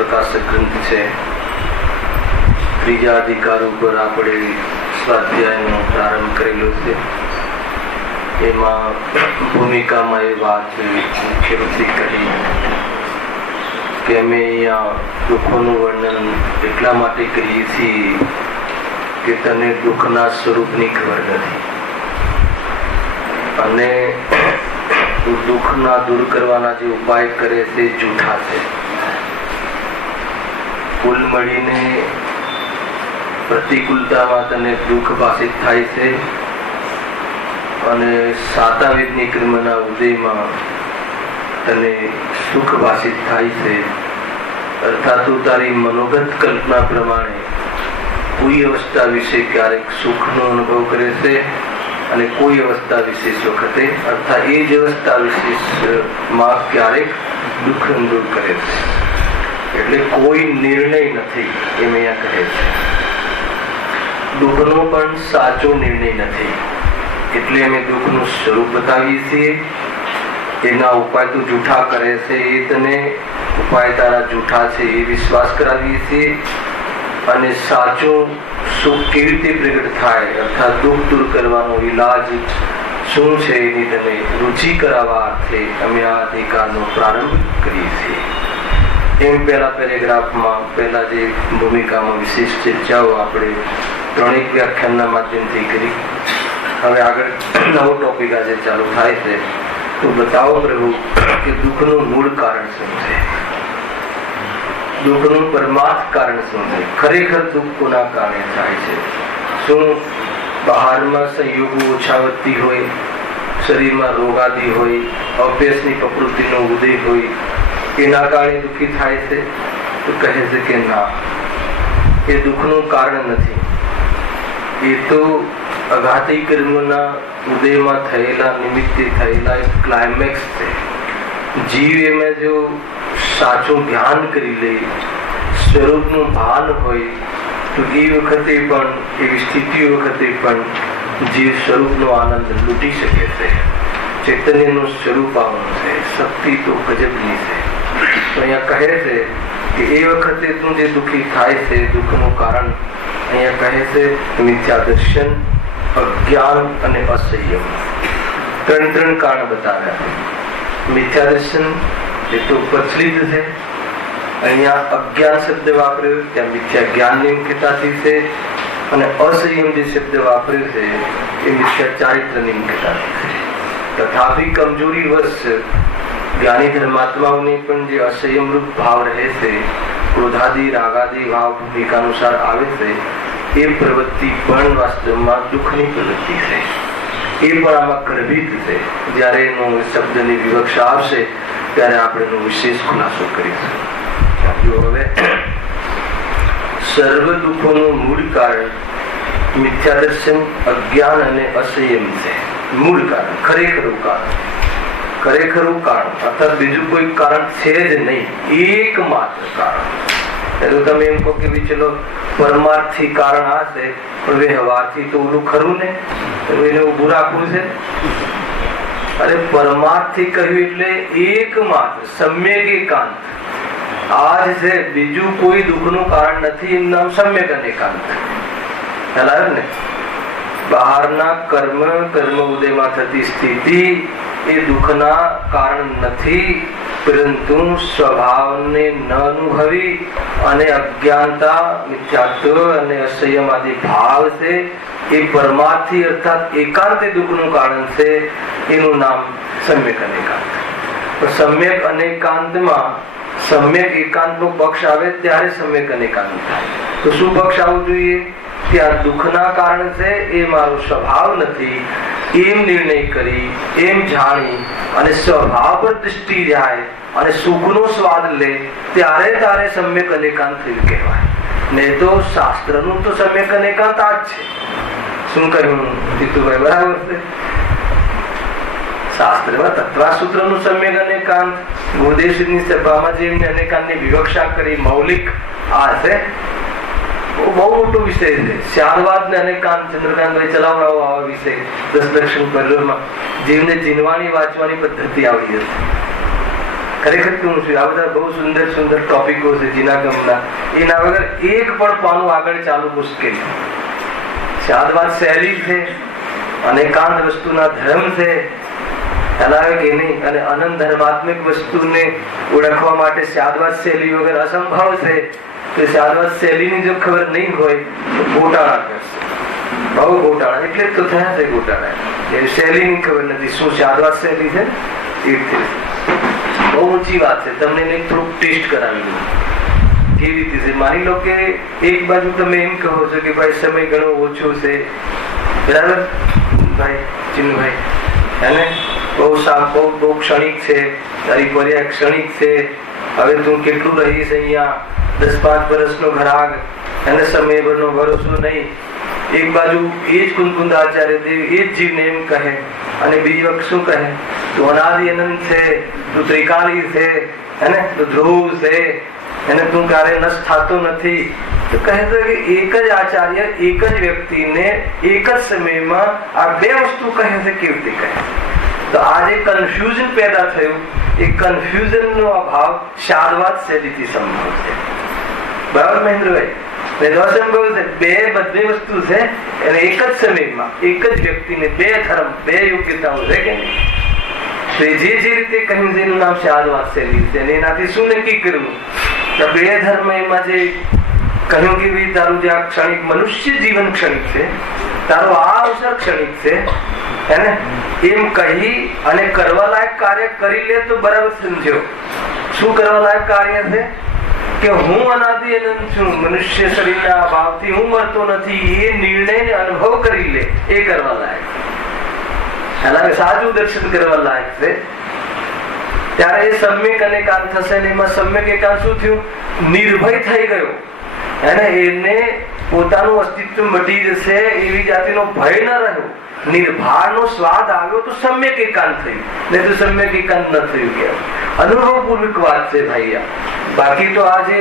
પ્રકાશક ગ્રંથ છે. ત્રીજા અધિકાર ઉપર આપણે સ્વાધ્યાયનો પ્રારંભ કરેલો છે. એમાં ભૂમિકામાં એ વાત મુખ્ય રૂપે કરી કે અમે અહીંયા દુઃખોનું વર્ણન એટલા માટે કરીએ છીએ કે તને દુઃખના સ્વરૂપની ખબર નથી અને દુઃખના દૂર કરવાના જે ઉપાય કરે છે જૂઠા છે. કુલ મળીને પ્રતિકૂળતામાં તને દુઃખ ભાષિત થાય છે અને સાતાવેદની કર્મના ઉદયમાં તને સુખ ભાષિત થાય છે. અર્થાત તું તારી મનોગત કલ્પના પ્રમાણે કોઈ અવસ્થા વિશે ક્યારેક સુખનો અનુભવ કરે છે અને કોઈ અવસ્થા વિશેષ વખતે અર્થાત એ જ અવસ્થા વિશેષમાં ક્યારેક દુઃખ અનુભવ કરે છે. એટલે કોઈ નિર્ણય નથી એમ અહીંયા કહે છે. દુઃખનો પણ સાચો નિર્ણય નથી. એટલે અમે દુઃખનું સ્વરૂપ બતાવીએ છીએ. એના ઉપાય તું જૂઠા કરે છે, એ તને ઉપાય તારા જૂઠા છે એ વિશ્વાસ કરાવીએ છીએ. અને સાચો સુખ કેવી રીતે પ્રગટ થાય અર્થાત દુઃખ દૂર કરવાનો ઇલાજ શું છે એની તને રુચિ કરાવવા અર્થે અમે આ અધિકારનો પ્રારંભ કરીએ છીએ. એમ પહેલા પેરેગ્રાફમાં પહેલા જે ભૂમિકામાં વિશેષ ચર્ચાઓ આપણે ત્રણેક વ્યાખ્યાનના માધ્યમથી કરી. હવે આગળ નવો ટોપિક આજે ચાલુ થાય છે. તો બતાવો પ્રભુ કે દુઃખનું મૂળ કારણ શું છે, દુઃખનું પરમાર્થ કારણ શું છે, ખરેખર દુઃખ કોના કારણે થાય છે. શું બહારમાં સંયોગો ઓછા વધતી હોય, શરીરમાં રોગાદી હોય, અભ્યાસની પ્રકૃતિનો ઉદય હોય એના કારણે દુઃખી થાય છે? તો કહે છે કે ના, એ દુઃખનું કારણ નથી. એ તો અઘાતી કર્મના ઉદયમાં થયેલા નિમિત્તે થયેલા એક ક્લાઇમેક્સ છે. જીવ એમાં જો સાચું ધ્યાન કરી લે, સ્વરૂપનું ભાન હોય તો એ વખતે પણ એવી સ્થિતિ વખતે પણ જીવ સ્વરૂપનો આનંદ લૂંટી શકે છે. ચૈતન્યનું સ્વરૂપ આવું છે, શક્તિ તો ગજબની છે. તો અહીંયા કહે છે કે એ વખતે તું જે દુઃખી થાય છે દુઃખનું કારણ અહીંયા કહે છે મિથ્યા દર્શન, અજ્ઞાન અને અસંયમ. ત્રણ કારણ બતાવ્યા. મિથ્યા દર્શન એ તો પ્રચલિત છે. અહીંયા અજ્ઞાન શબ્દ વાપર્યો, ત્યાં મિથ્યા જ્ઞાનની મુખ્યતાથી છે. અને અસંયમ જે શબ્દ વાપર્યો છે એ મિથ્યા ચારિત્રની મુખ્યતાથી છે. તથાપી કમજોરી વર્ષ જ્ઞાની ધર્માત્માઓને પણ જે અસંયમ રૂપ ભાવ રહે છે, ક્રોધાદી રાગાદી ભાવ ભૂમિકાનુસાર આવે છે, એ પ્રવૃત્તિ પણ વાસ્તવમાં દુઃખની પ્રવૃત્તિ છે. એ પણ આમાં ગર્ભિત છે. જ્યારે એનો શબ્દની વિવક્ષા આવશે ત્યારે આપણે એનો વિશેષ ખુલાસો કરીશું. હવે સર્વ દુઃખોનું મૂળ કારણ મિથ્યા દર્શન, અજ્ઞાન અને અસંયમ છે. મૂળ કારણ, ખરેખરું કારણ, ખરેખરું કારણ અર્થાત બીજું કોઈ કારણ છે જ નહીં, એકમાત્ર કારણ. તો તમે એમ કહો કે ચલો પરમાર્થી કારણ આ છે પણ વ્યવહારથી તો ઓલું ખરું ને, એને ઉભું રાખવું છે. અરે પરમાર્થી કહ્યું એટલે એકમાત્ર સમ્યક એકાંત આ જ છે, બીજું કોઈ દુઃખનું કારણ નથી. એનું નામ સમ્યક અનેકાંત. ખ્યાલ આવ્યો ને? બહારના કર્મ ઉદયમાં થતી સ્થિતિ એ દુઃખના કારણ નથી, પરંતુ સ્વભાવને ન અનુભવી અને અજ્ઞાનતા, મિથ્યાત્વ અને અસંયમ આદિ ભાવ છે એ પરમાર્થી અર્થાત એકાંત દુઃખનું કારણ છે. એનું નામ સમ્યક અનેકાંત. સમ્યક અનેકાંતમાં સમ્યક એકાંતનો પક્ષ આવે ત્યારે સમ્યક અનેકાંત થાય. તો શું પક્ષ આવવું જોઈએ? ત્યાં દુઃખના કારણ છે એ મારો સ્વભાવ નથી એમ નિર્ણય કરી, એમ જાણી અને સ્વભાવ પર દૃષ્ટિ જાય અને સુખનો સ્વાદ લે ત્યારે તારે સમ્યક અનેકાંત થયું કહેવાય. નહીં તો શાસ્ત્રનું તો સમ્યક અનેકાંત આ જ છે. શું કહ્યું જીતુભાઈ? બરાબર છે. શાસ્ત્રમાં તત્વાસૂત્રનું સમ્યક અનેકાંત, ગુરુદેવની સભામાં જે એમને અનેકાંતની વિવક્ષા કરી મૌલિક આ છે. બહુ મોટો વિષય છે. શારવાદ ને અનેકાંત ચંદ્રકાંતભાઈ ચલાવડાવો આવા વિષય 10 દક્ષિણ પરિવારમાં જેમને ચીનવાણી વાંચવાની પદ્ધતિ આવડી હતી ખરેખર હું છું. આ બધા બહુ સુંદર સુંદર ટોપિકો છે જીનાગમના. એના વગર એક પણ પાનું આગળ ચાલુ મુશ્કેલ. શાદવાદ શૈલી છે અને એકાંત વસ્તુના ધર્મ છે, ચલાવે કે નહીં. અને અનંત ધર્માત્મિક વસ્તુને ઓળખવા માટે શાદવાદ શૈલી વગર અસંભવ છે. તો શાદવાદ શૈલીની જો ખબર નહીં હોય તો ગોટાળા કરશે, બહુ ગોટાળા. એટલે તો થયા છે ગોટાળા. એ શૈલીની ખબર નથી શું શાદવાદ શૈલી છે. બહુ ઊંચી વાત છે. તમને એને થોડુંક ટેસ્ટ કરાવી દઉં કેવી રીતે છે. માની લો કે એક બાજુ તમે એમ કહો છો કે ભાઈ સમય ઘણો ઓછો છે, બરાબર ભાઈ ચિન્નુભાઈ, હેને? બહુ ક્ષણિક છે, તારી પર્યા ક્ષણિક છે. હવે તું કેટલું રહીશ અહીંયા, 10-5 વર્ષનો ઘરાગ, એને સમય ભરનો ભરોસો નહીં. એક બાજુ એ જ કુંકુંદાચાર્ય દેવ એ જ જીવને એમ કહે, અને બીજી વખત શું કહે? તું અનાદિ અનંત છે, તું ત્રિકાલી છે, હેને? તું ધ્રુવ છે, એને તું ક્યારે નષ્ટ થતો નથી. તો કહે છે કે એક જ આચાર્ય એક જ વ્યક્તિને એક જ સમયમાં આ બે વસ્તુ કહે છે. કેવી રીતે કહે? તો આજે કન્ફ્યુઝન પેદા થયું. એ કન્ફ્યુઝન નો અભાવ શાદવાદ શૈલીથી સંભવ છે. બરાબર મહેન્દ્રભાઈ? અસંભવ છે. બધી વસ્તુ છે અને એક જ સમયમાં એક જ વ્યક્તિને બે ધર્મ બે યોગ્યતાઓ છે કે નહીં? તો જે રીતે કહ્યું છે એનું નામ શાદવાદ શૈલી છે. અને એનાથી શું નક્કી કરવું? બે ધર્મ એમાં જે કહ્યું કે ભાઈ તારું જે આ ક્ષણિક મનુષ્ય જીવન ક્ષણિક છે, તારો આ અવસર ક્ષણિક છે, હેને? એમ કહી અને કરવા લાયક કાર્ય કરી લે તો બરાબર સમજો. શું કરવા લાયક કાર્ય છે? કે હું અનાદિ અનંત છું, મનુષ્ય શરીરના ભાવથી હું મરતો નથી, એ નિર્ણયને અનુભવ કરી લે, એ કરવા લાયક. સાચું દર્શન કરવા લાયક છે. ત્યારે એ સમ્યક અને એકાંત થશે. ને એમાં સમ્યક એકાંત શું થયું? નિર્ભય થઈ ગયો, એને એને પોતાનું અસ્તિત્વ મટી જશે એવી જાતિનો ભય ન રહ્યો. નિર્ભારનો સ્વાદ આવ્યો તો સમ્યક એકાંત થયું, નહીં તો સમ્યક એકાંત ન થયું. કે અનુભવપૂર્વક વાત છે ભાઈ. બાકી તો આ જે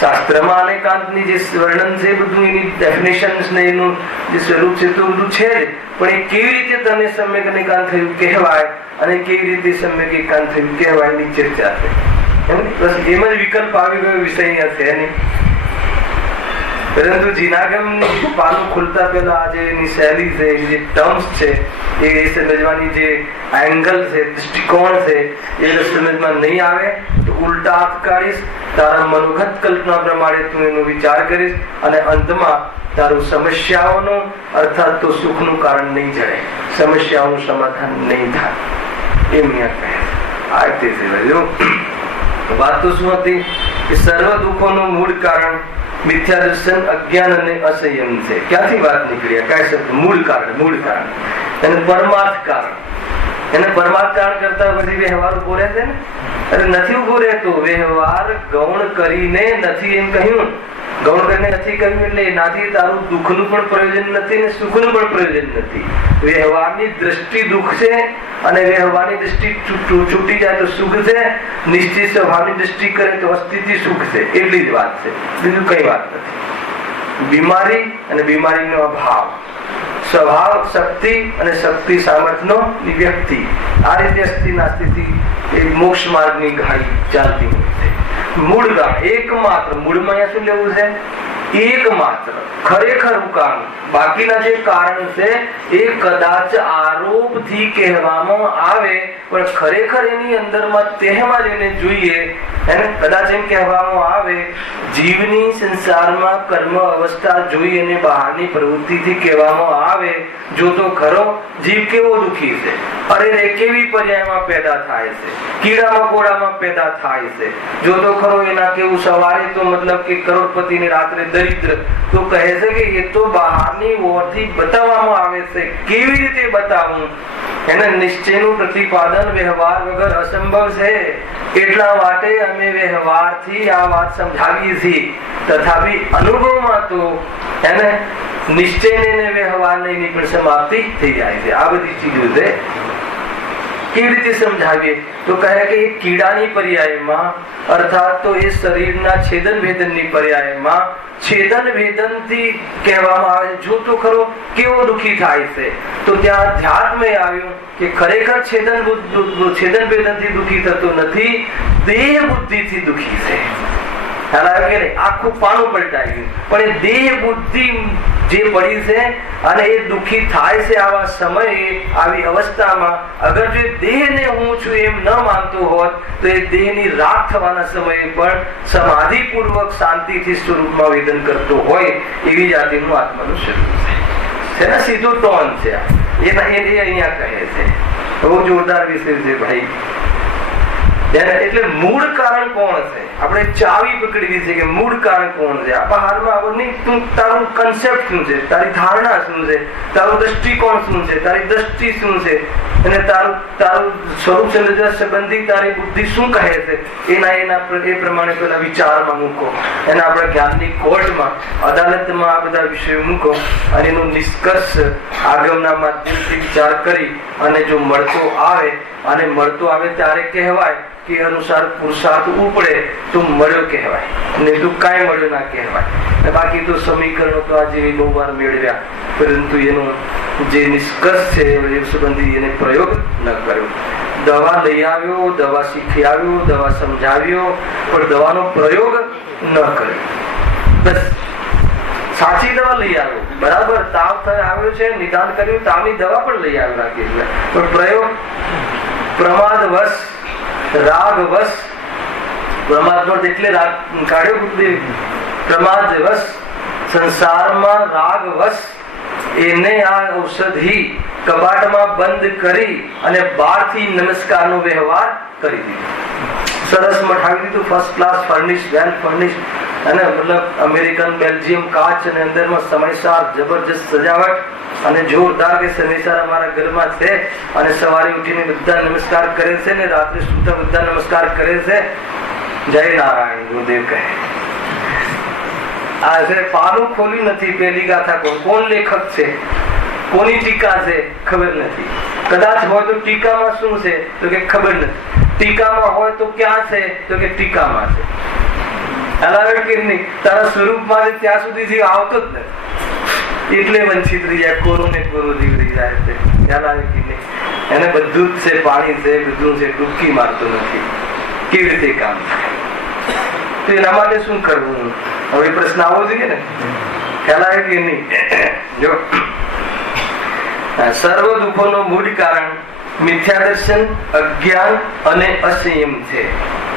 શાસ્ત્રમાં અનેકાંતની જે વર્ણન છે બધું, એની ડેફિનેશન્સ ને એનું જે સ્વરૂપ છે તો બધું છે જ. પણ એ કેવી રીતે તને સમ્યક અનેકાંત થયું કહેવાય અને કેવી રીતે સમ્યક એકાંત થયું કહેવાય એની ચર્ચા છે. બસ એમ જ વિકલ્પ આવી ગયો વિષય અહીંયા છે નહીં. પરંતુ જીનાગમની પાનું ખુલતા પહેલા આજે એની શૈલી છે, એની જે ટર્મ્સ છે, એ સમજવાની જે એંગલ છે, દૃષ્ટિકોણ છે, એ સમજમાં નહીં આવે તો ઉલટા હાથ કાઢીશ. તારા મનોગત કલ્પના પ્રમાણે તું એનો વિચાર કરીશ અને અંતમાં તારું સમસ્યાઓનું અર્થાત તો સુખનું કારણ નહીં જડે, સમસ્યાઓનું સમાધાન નહીં થાય. એમ કહે આ રીતે વાત તો શું હતી કે સર્વ દુઃખોનું મૂળ કારણ મિથ્યા દર્શન, અજ્ઞાન અને અસંયમ છે. ક્યાંથી વાત નીકળી? કઈ શબ્દ? મૂળ કારણ. મૂળ કારણ અને પરમાર્થ કારણ. એને પરમાર્થ કારણ કરતા પછી વ્યવહાર ઉભો રહે છે ને? અરે નથી ઉભો રહેતો. વ્યવહાર ગૌણ કરીને નથી એમ કહ્યું, ગૌણ કરીને નથી કહ્યું એટલે એનાથી તારું દુઃખનું પણ પ્રયોજન નથી ને સુખનું પણ પ્રયોજન નથી. વ્યવહારની દ્રષ્ટિ દુઃખ છે અને વ્યવહારની દ્રષ્ટિ છૂટી જાય તો સુખ છે. નિશ્ચિત સ્વભાવની દ્રષ્ટિ કરે તો અસ્થિતિ સુખ છે. એટલી જ વાત છે, બીજું કઈ વાત નથી. બીમારી અને બીમારીનો અભાવ, સ્વભાવ શક્તિ અને શક્તિ સામર્થ્યનો વ્યક્તિ, આ રીતે અસ્થિ નાસ્તિથી એ મોક્ષ માર્ગની ગાડી ચાલતી હોય છે. મૂળ ગામ એકમાત્ર. મૂળમાં અહીંયા શું લેવું છે? એકમાત્ર ખરેખર કારણ. બાકીના જે કારણ છે એ કદાચ આરોપથી કહેવામાં આવે પણ ખરેખર એની અંદરમાં તેમાં જઈને જોઈએ એને કદાચ એમ કહેવામાં આવે જીવની સંસારમાં કર્મ અવસ્થા જોઈ અને બહારની પ્રવૃત્તિથી કહેવામાં આવે જો તો ખરો જીવ કેવો દુઃખી છે, અરે રે કેવી પર્યાયમાં પેદા થાય છે, કીડામાં કોડામાં પેદા થાય છે, જો તો ખરો એના કેવું સવારે તો મતલબ કે કરોડપતિ ને રાત્રે દરિદ્ર. તો કહે છે કે એ તો બહારની ઓરથી બતાવવામાં આવે છે. કેવી રીતે બતાવું? એના નિશ્ચયનું પ્રતિપાદન વ્યવહાર વગર અસંભવ છે. એટલા માટે અમે વ્યવહારથી આ વાત સમજાવીએ છીએ. તથાપી અનુભવમાં તો એને નિશ્ચયને ને વ્યવહારને એની પણ સમાપ્તિ થઈ જાય છે. આ બધી ચીજો છે. કેવી રીતે સમજાવીએ? તો કહે કે એ કીડાની પર્યાયમાં અર્થાત તો એ શરીરના છેદન ભેદનની પર્યાયમાં છેદન ભેદનથી કહેવામાં આવે છે. જો તો ખરો કેવો દુઃખી થાય છે. તો ત્યાં અધ્યાત્મ આવ્યું કે ખરેખર છેદન ભેદનથી દુઃખી થતો નથી, દેહ બુદ્ધિથી દુઃખી છે. આખું પાનું પલટાઈ ગયું. પણ એ દેહ બુદ્ધિ જે પડી છે અને એ દુઃખી થાય છે આવા સમયે, આવી અવસ્થામાં અગર જો દેહને હું છું એમ ન માનતો હોત તો એ દેહની રાખ થવાના સમયે પણ સમાધિપૂર્વક શાંતિથી સ્વરૂપમાં વેદન કરતો હોય એવી જાતિનું આત્માનું સ્વરૂપ છે. સીધું ટોન છે. એ અહીંયા કહે છે. બહુ જોરદાર વિષય છે ભાઈ. એટલે મૂળ કારણ કોણ છે? આપણે ચાવી પકડી છે કે મૂળ કારણ કોણ છે. આ બહારમાં તું તારું કન્સેપ્ટ શું છે, તારી ધારણા શું છે, તારું દ્રષ્ટિકોણ શું છે, તારી દ્રષ્ટિ શું છે, અને તારું સ્વરૂપ સંબંધી તારી બુદ્ધિ શું કહે છે, એ પ્રમાણે પેલા વિચારમાં મૂકો. એને આપણે જ્ઞાનની કોર્ટમાં, અદાલતમાં આ બધા વિષયો મૂકો અને એનો નિષ્કર્ષ આગમના માધ્યમથી વિચાર કરી અને જો મળતો આવે ત્યારે કહેવાય કે અનુસાર પુરુષાર્થ ઉપડે તો મળ્યો કહેવાય, નહીં તો કાંઈ મળ્યો ના કહેવાય. બાકી તો સમીકરણો તો આજે બહુ વાર મેળવ્યા, પરંતુ એનો જે નિષ્કર્ષ છે એ સંબંધી એને પ્રયોગ ન કર્યો. દવા લઈ આવ્યો, દવા શીખી આવ્યો, દવા સમજાવ્યો, પણ દવાનો પ્રયોગ ન કર્યો. બસ સાચી દવા લઈ આવ્યો, બરાબર તાવ આવ્યો છે, નિદાન કર્યું, તાવની દવા પણ લઈ આવ્યો રાખી, પણ પ્રયોગ પ્રમાદવશ, રાગવશ, પ્રમાદ એટલે રાગ કાઢ્યો ગુરુદેવ, પ્રમાદવશ સંસારમાં રાગવશ એને આ ઔષધિ કબાટમાં બંધ કરી અને બહારથી નમસ્કારનો વ્યવહાર કરી દીધો. સરસ મઠાવી દીધું, ફર્સ્ટ ક્લાસ ફર્નિશ, વેલ ફર્નિશ, અને મતલબ અમેરિકન, બેલ્જિયમ કાચ, અને અંદરમાં સમયસાર જબરજસ્ત સજાવટ, અને જોરદાર કે સમયસાર અમારા ઘરમાં છે, અને સવારે ઉઠીને બધા નમસ્કાર કરે છે ને રાત્રે સુતા બધા નમસ્કાર કરે છે. જય નારાયણ. ગુરુદેવ કહે આ પાનું ખોલ્યું નથી. પેલી ગાથા કોણ લેખક છે, કોની ટીકા છે ખબર નથી. કદાચ હોય તો ટીકામાં શું છે તો કે ખબર નથી. ટીકામાં હોય તો ક્યાં છે તો કે ટીકામાં છે. હલાવે કે નહીં, તારા સ્વરૂપમાં છે ત્યાં સુધી જીવ આવતો જ નથી, એટલે વંચિત રહી જાય, કોરો ને કોરો જીવ રહી જાય છે. ખ્યાલ આવે કે નહીં? એને બધું જ છે, પાણી છે, બધું છે, ડૂબકી મારતો નથી. કેવી રીતે કામ થાય? તો એના માટે શું કરવું? હવે પ્રશ્ન આવવો જોઈએ ને. ખ્યાલ આવે કે નહીં? જો સર્વ દુઃખોનો મૂળ કારણ મિથ્યા દર્શન, અજ્ઞાન અને અસંયમ છે.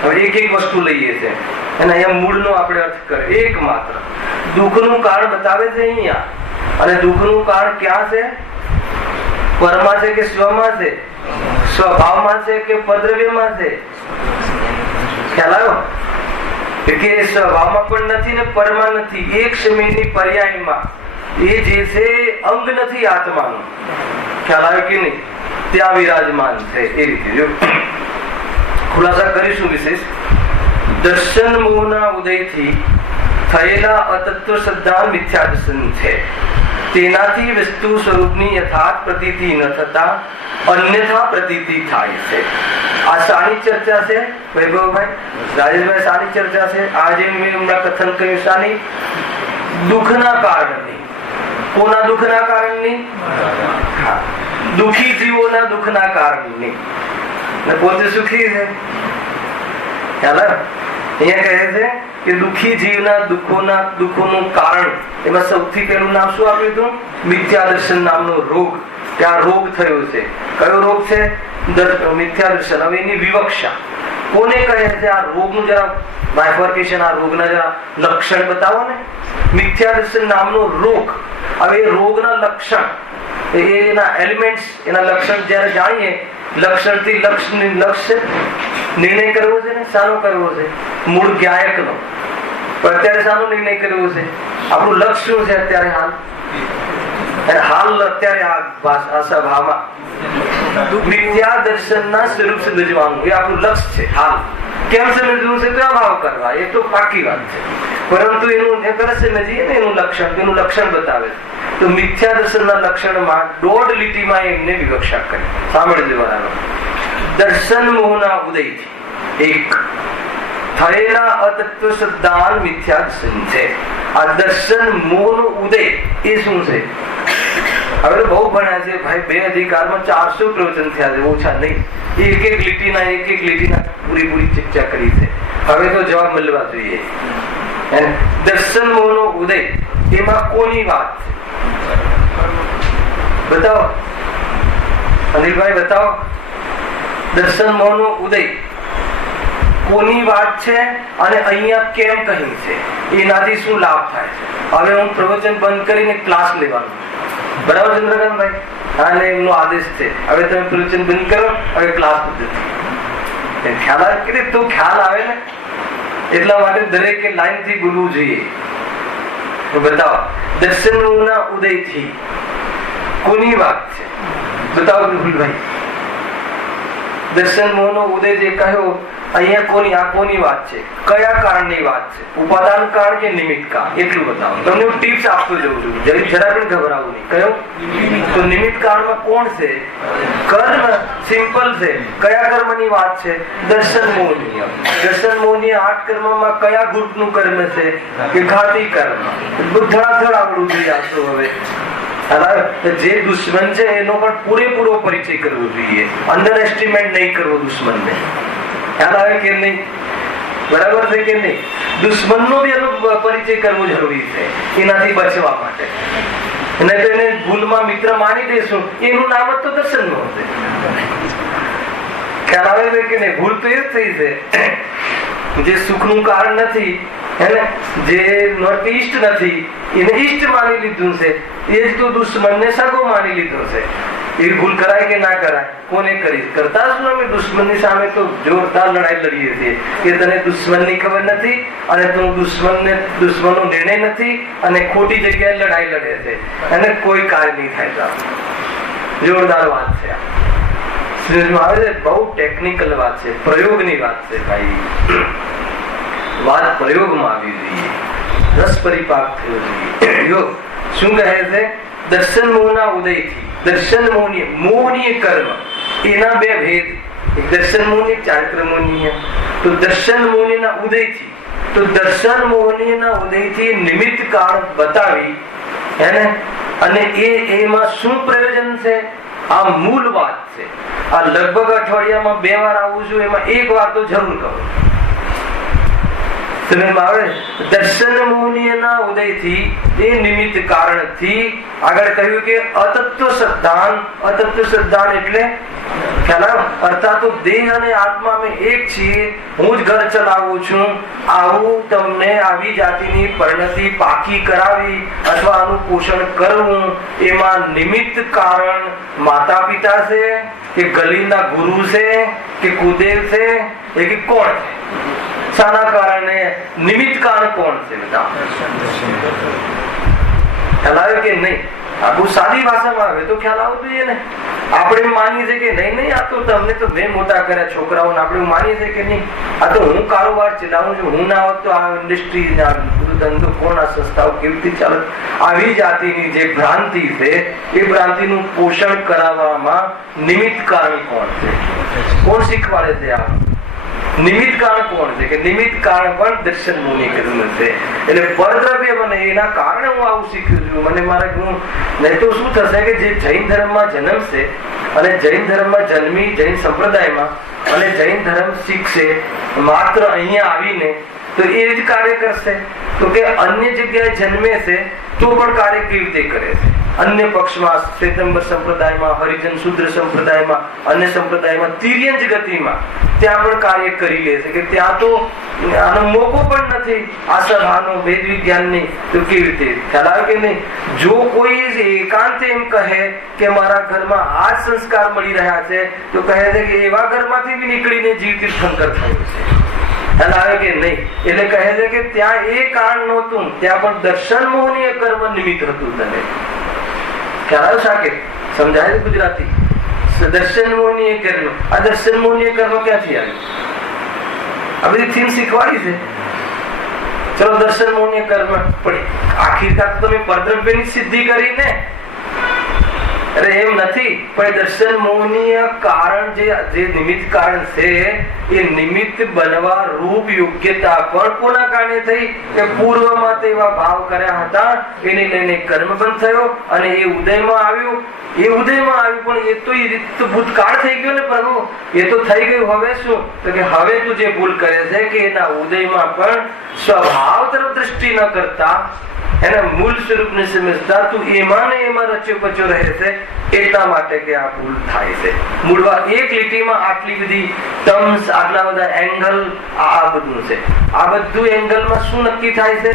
હવે એક એક વસ્તુ લઈએ છે અને અહીંયા મૂળનો આપણે અર્થ કરીએ. એક માત્ર દુઃખનું કારણ બતાવે છે અહીંયા, અને દુઃખનું કારણ ક્યાં છે? પરમાં છે કે સ્વમાં છે? સ્વભાવમાં છે કે પરદ્રવ્યમાં છે? ખ્યાલ આવ્યો કે સ્વભાવમાં પણ નથી ને પરમાં નથી. એક સમયની પર્યાયમાં એ જે છે અંગ નથી આત્માનું. ખ્યાલ આવે કે નહીં? ત્યાં વિરાજમાન છે. એ રીતે જો ખુલાસા કરીશું વિશેષ. દર્શન મોહના ઉદયથી થયેલા અતત્વ શ્રદ્ધા મિથ્યા દર્શન છે. તેનાથી વસ્તુ સ્વરૂપની યથાર્થ પ્રતીતિ ન થતા અન્યથા પ્રતીતિ થાય છે. આ સારી ચર્ચા છે વૈભવભાઈ, રાજેશભાઈ, સારી ચર્ચા છે. આજે મેં હમણાં કથન કર્યું શાની? દુઃખના કારણની. કોના દુઃખના કારણની? દુઃખી જીવોના દુઃખના કારણની. પોતે સુખી છે. અહીંયા કહે છે કે દુઃખી જીવના દુઃખોનું કારણ, એમાં સૌથી પહેલું નામ શું આપ્યું હતું? મિથ્યા દર્શન નામનો રોગ. ત્યાં રોગ થયો છે. કયો રોગ છે? મિથ્યા દર્શન. હવે એની વિવક્ષા કોને કહે છે? આ રોગનું જરા બાયફર્કેશન, આ રોગના જરા લક્ષણ બતાવો ને. મિથ્યા દર્શન નામનો રોગ. હવે એ રોગના લક્ષણ, એના એલિમેન્ટ્સ, એના લક્ષણ જયારે જાણીએ, લક્ષણથી લક્ષ્ય નિર્ણય કરવો છે ને. શાનો કરવો છે? મૂળ ગાયકનો. પણ અત્યારે શાનો નિર્ણય કરવો છે? આપણું લક્ષ્ય શું છે અત્યારે? હાલ અત્યારે આ સભામાં મિથ્યા દર્શનના સ્વરૂપ સમજવાનું એ આપણું લક્ષ્ય છે. હાલ કેમ સમજવું છે? તો અભાવ કરવા, એ તો પાકી વાત છે. પરંતુ એનું સમજીએ ને એનું લક્ષણ બતાવે છે. તો મિથ્યા દર્શનના લક્ષણમાં 1.5 લીટીમાં એમને વિવક્ષા કરી. સાંભળજો બરાબર. દર્શન મોહના ઉદયથી એક થયેલા અતત્વ શ્રદ્ધાન મિથ્યા દર્શન છે. આ દર્શન મોહનો ઉદય એ શું છે? હવે તો બહુ ભણ્યા છે ભાઈ, 2 અધિકારમાં 400 પ્રવચન થયા છે, ઓછા નહીં. એક એક લીટીના પૂરી ચર્ચા કરી છે. હવે તો જવાબ મળવા જોઈએ. દર્શન મોહનો ઉદય એમાં કોની વાત છે? બતાવો અનિલભાઈ, બતાવો. દર્શન મોહનો ઉદય કોની વાત છે અને અહીંયા કેમ કહી છે? એનાથી શું લાભ થાય છે? હવે હું પ્રવચન બંધ કરીને ક્લાસ લેવાનું, બરાબર ચંદ્રકાંતભાઈ? હા, ને એમનો આદેશ છે, હવે તમે પ્રવચન બંધ કરો, હવે ક્લાસ પદ્ધતિ. ખ્યાલ આવે કે તો ખ્યાલ આવે ને, એટલા માટે દરેકે લાઈન થી બોલવું જોઈએ. બતાવો દર્શનના ઉદયથી કોની વાત છે? બતાવો વિપુલભાઈ. દર્શન મોહનો ઉદય જે કહ્યો અહીંયા આ કોની વાત છે? કયા કારણની વાત છે? ઉપાદાન કાળ કે નિમિત્ત કાળ? એટલું બતાવો. તમને હું ટિપ્સ આપતો જઉં છું, જરા પણ ઘબરાવું નહીં. કયો? તો નિમિત્ત કાળમાં કોણ છે? કર્મ. સિમ્પલ છે. કયા કર્મની વાત છે? દર્શન મોહની. દર્શન મોહની 8 કર્મમાં કયા ગ્રુપનું કર્મ છે? કે ઘાતી કર્મ. ધડાધડ આવડવું જોઈએ આપતો. હવે જે દુશ્મન છે એનો પણ પૂરેપૂરો પરિચય કરવો જોઈએ. અંડર એસ્ટિમેટ નહીં કરવો દુશ્મનને. ખ્યાલ આવે કે નહીં? બરાબર છે કે નહીં? દુશ્મનનો બી એનો પરિચય કરવો જરૂરી છે એનાથી બચવા માટે. નહીં તો એને ભૂલમાં મિત્ર માની દેશું, એનું નામ જ તો દર્શન નો હશે. ખ્યાલ આવે છે કે નહીં? ભૂલ તો એ જ થઈ છે જે સુખનું કારણ નથી, એને જે નોર્થ ઈસ્ટ નથી એને ઈસ્ટ માની લીધું છે, એ જ તો દુશ્મનને સગો માની લીધો છે. એવી ભૂલ કરાય કે ના કરાય? કોને કરી? કરતા શું? અમે દુશ્મનની સામે તો જોરદાર લડાઈ લડીએ છીએ કે તને દુશ્મનની ખબર નથી અને તું દુશ્મનનો નિર્ણય નથી અને ખોટી જગ્યાએ લડાઈ લડે છે અને કોઈ કાર્ય નહીં થાય. જોરદાર વાત છે. આવે છે બહુ ટેકનિકલ વાત છે, પ્રયોગની વાત છે ભાઈ. વાત પ્રયોગમાં આવી જોઈએ, રસ પરિપાક થયો જોઈએ. શું કહે છે? દર્શન મોહના ઉદયથી. દર્શન મોહનીય કર્મ એના 2 ભેદ. દર્શન મોહની, ચારિત્ર મોહનીય. તો દર્શન મોહનીના ઉદયથી, તો દર્શન મોહનીના ઉદયથી નિમિત્ત કાળ બતાવી એને, અને એમાં શું પ્રયોજન છે? આ મૂળ વાત છે. આ લગભગ અઠવાડિયામાં 2 વાર આવું છું, એમાં 1 વાર તો જરૂર કહું. દર્શન મોહનીયના ઉદયથી, એ નિમિત્ત કારણથી આગળ કહ્યું કે અતત્વ શ્રદ્ધાન. અતત્વ શ્રદ્ધાન એટલે અર્થાત દેહ અને આત્મા અમે એક છીએ, હું જ ઘર ચલાવું છું. આવું તમને આવી જાતિની પરિણતિ પાકી કરાવી અથવા આનું પોષણ કરવું, એમાં નિમિત્ત કારણ માતા પિતા છે કે ગલીના ગુરુ છે કે કુદેવ છે કે કોણ છે? શાના કારણે? નિમિત્ત કારણ કોણ છે? બધા ખ્યાલ આવે કે નહીં? આ બહુ સાદી ભાષામાં આવે તો ખ્યાલ આવવો જોઈએ ને. આપણે માનીએ છીએ કે નહીં આ તો તમને તો મેં મોટા કર્યા છોકરાઓને, આપણે માનીએ છીએ કે નહીં આ તો હું કારોબાર ચલાવું છું, હું ના હોત તો આ ઇન્ડસ્ટ્રી ધંધો કોણ, આ સંસ્થાઓ કેવી રીતે ચાલે? આવી જાતિની જે ભ્રાંતિ છે એ ભ્રાંતિનું પોષણ કરાવવામાં નિમિત્ત કારણ કોણ છે? કોણ શીખવાડે છે? આ નિમિત્ત કારણ કોણ છે? કે નિમિત્ત કારણ પણ દર્શન મોહની કર્મ છે. એટલે પરદ્રવ્ય મને એના કારણે હું આવું શીખ્યું છું. મને મારે નહીં તો શું થશે કે જે જૈન ધર્મમાં જન્મશે અને જૈન ધર્મમાં જન્મી જૈન સંપ્રદાયમાં અને જૈન ધર્મ શીખશે માત્ર અહીંયા આવીને, તો એ જ કાર્ય કરશે. તો કે અન્ય જગ્યાએ જન્મે છે તો પણ કાર્ય કેવી રીતે કરે છે? અન્ય પક્ષમાં, શ્વેતંબર સંપ્રદાયમાં, હરિજન શુદ્ર સંપ્રદાયમાં, અન્ય સંપ્રદાયમાં, તિર્યંજ ગતિમાં ત્યાં પણ કાર્ય કરી લે છે કે ત્યાં તો આનો મોકો પણ નથી આ સભાનો વેદ વિજ્ઞાનની. તો કેવી રીતે? ખ્યાલ આવે કે નહીં? જો કોઈ એકાંત એમ કહે કે મારા ઘરમાં આ જ સંસ્કાર મળી રહ્યા છે, તો કહે છે કે એવા ઘરમાંથી બી નીકળીને જીવ તીર્થંકર થયો છે. ખ્યાલ આવે કે નહીં? એટલે કહે છે કે ત્યાં એ કારણ નહોતું, ત્યાં પણ દર્શન મોહનીય કર્મ નિમિત્ત હતું. તને ખ્યાલ આવે સાકે? સમજાય છે ગુજરાતી? દર્શન મોહનીય કર્મ. આ દર્શન મોહનીય કર્મ ક્યાંથી આવ્યું? આ બધી થીમ શીખવાડી છે. ચલો દર્શન મોહનીય કર્મ, પણ આખિરકાર તમે પરદ્રવ્યની સિદ્ધિ કરીને અરે એમ નથી, પણ દર્શન મોહનીય કારણ જે નિમિત્ત કારણ છે એ નિમિત્ત બનવા રૂપ યોગ્યતા પણ કોના કારણે થઈ કે પૂર્વમાં તેવા ભાવ કર્યા હતા, એને લઈને કર્મ બંધ થયો અને એ ઉદયમાં આવ્યું. પણ એ તો ભૂતકાળ થઈ ગયો ને પ્રભુ, એ તો થઈ ગયું. હવે શું? તો કે હવે તું જે ભૂલ કરે છે કે એના ઉદયમાં પણ સ્વભાવ તરફ દ્રષ્ટિ ન કરતા, એના મૂળ સ્વરૂપ ને સમજતા તું એમાં ને એમાં રચ્યો પચ્યો રહે છે, એટલા માટે કે આ ભૂલ થાય છે. મૂળમાં એક લીટીમાં આટલી બધી ટર્મ્સ, આટલા બધા એંગલ, આ બધું છે. આ બધું એંગલમાં શું નક્કી થાય છે?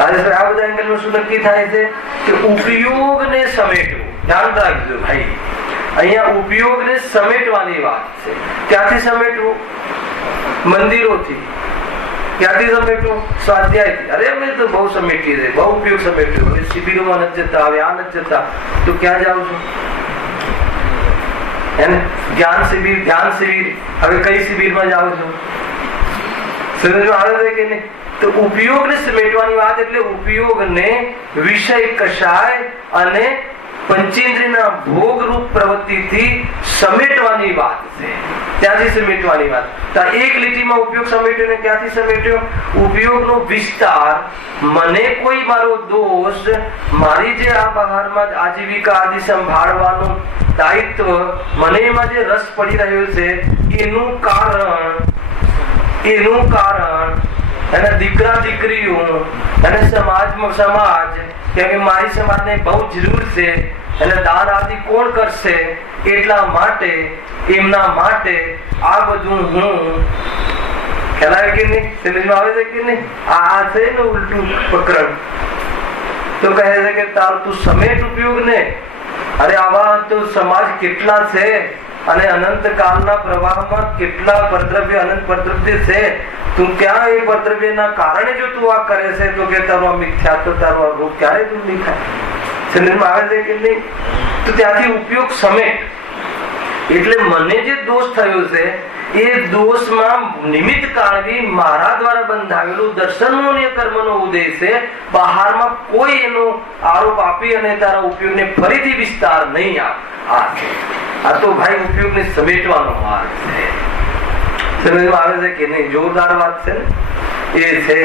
આ બધા એંગલમાં શું નક્કી થાય છે કે ઉપયોગને સમેટવું. ધ્યાન રાખજો ભાઈ, અહીંયા ઉપયોગને સમેટવાની વાત છે. ક્યાંથી સમેટવું? મંદિરોથી. ક્યાંથી સમેટવું? સ્વાધ્યાયથી. અરે અમે તો બહુ સમેટીએ છીએ, બહુ ઉપયોગ સમેટ્યો. હવે શિબિરોમાં નથી જતા, હવે આ નથી જતા, તો ક્યાં જાવ છો? જ્ઞાન શિબિર, ધ્યાન શિબિર, હવે કઈ શિબિરમાં જાવ છો? સમજમાં આવે છે કે નહીં? તો ઉપયોગને સમેટવાની વાત એટલે ઉપયોગને વિષય કષાય અને પંચેન્દ્રિયના ભોગરૂપ પ્રવૃત્તિથી સમેટવાની વાત છે. ત્યાંથી સમેટવાની વાત. તો એક લીટીમાં ઉપયોગ સમેટ્યો ને ક્યાંથી સમેટ્યો? ઉપયોગનો વિસ્તાર, મને કોઈ મારો દોષ, મારી જે આ બહારમાં આજીવિકા આદિ સંભાળવાનું દાયિત્વ, મને એમાં જે રસ પડી રહ્યો છે એનું કારણ અને દીકરા દીકરીઓ અને સમાજ, કેમ કે મારી સમાજને બહુ જરૂર છે અને દાન આદિ કોણ કરશે, એટલા માટે એમના માટે આ બધું હું ખ્યાલ આવે કે નહીં? સમજમાં આવે છે કે નહીં? આ છે ને ઉલટું પ્રકરણ. તો કહે છે કે તારું તું સમેટ ઉપયોગ ને. અરે આવા તો સમાજ કેટલા છે અને અનંત કાળના પ્રવાહમાં કેટલા પરદ્રવ્ય, અનંત પરદ્રવ્ય છે. તું ક્યાં એ પરદ્રવ્યના કારણે જો તું આ કરે છે તો કે તારું આ મિથ્યાત્વ, તારું આ રૂપ ક્યારે તું નહીં થાય? સમજમાં આવે છે કે નહીં? તો ત્યાંથી ઉપયોગ સમેટ. એટલે મને જે દોષ થયો છે એ દોષમાં નિમિત્ત કારણે મારા દ્વારા બંધાવેલું દર્શનોની કર્મનો ઉદય છે. બહારમાં કોઈ એનો આરોપ આપી અને તારા ઉપયોગને ફરીથી વિસ્તાર નહીં આપ. આ તો ભાઈ ઉપયોગને સમેટવાનો માર્ગ છે. સમજમાં આવે છે કે નહીં? જોરદાર વાત છે એ છે.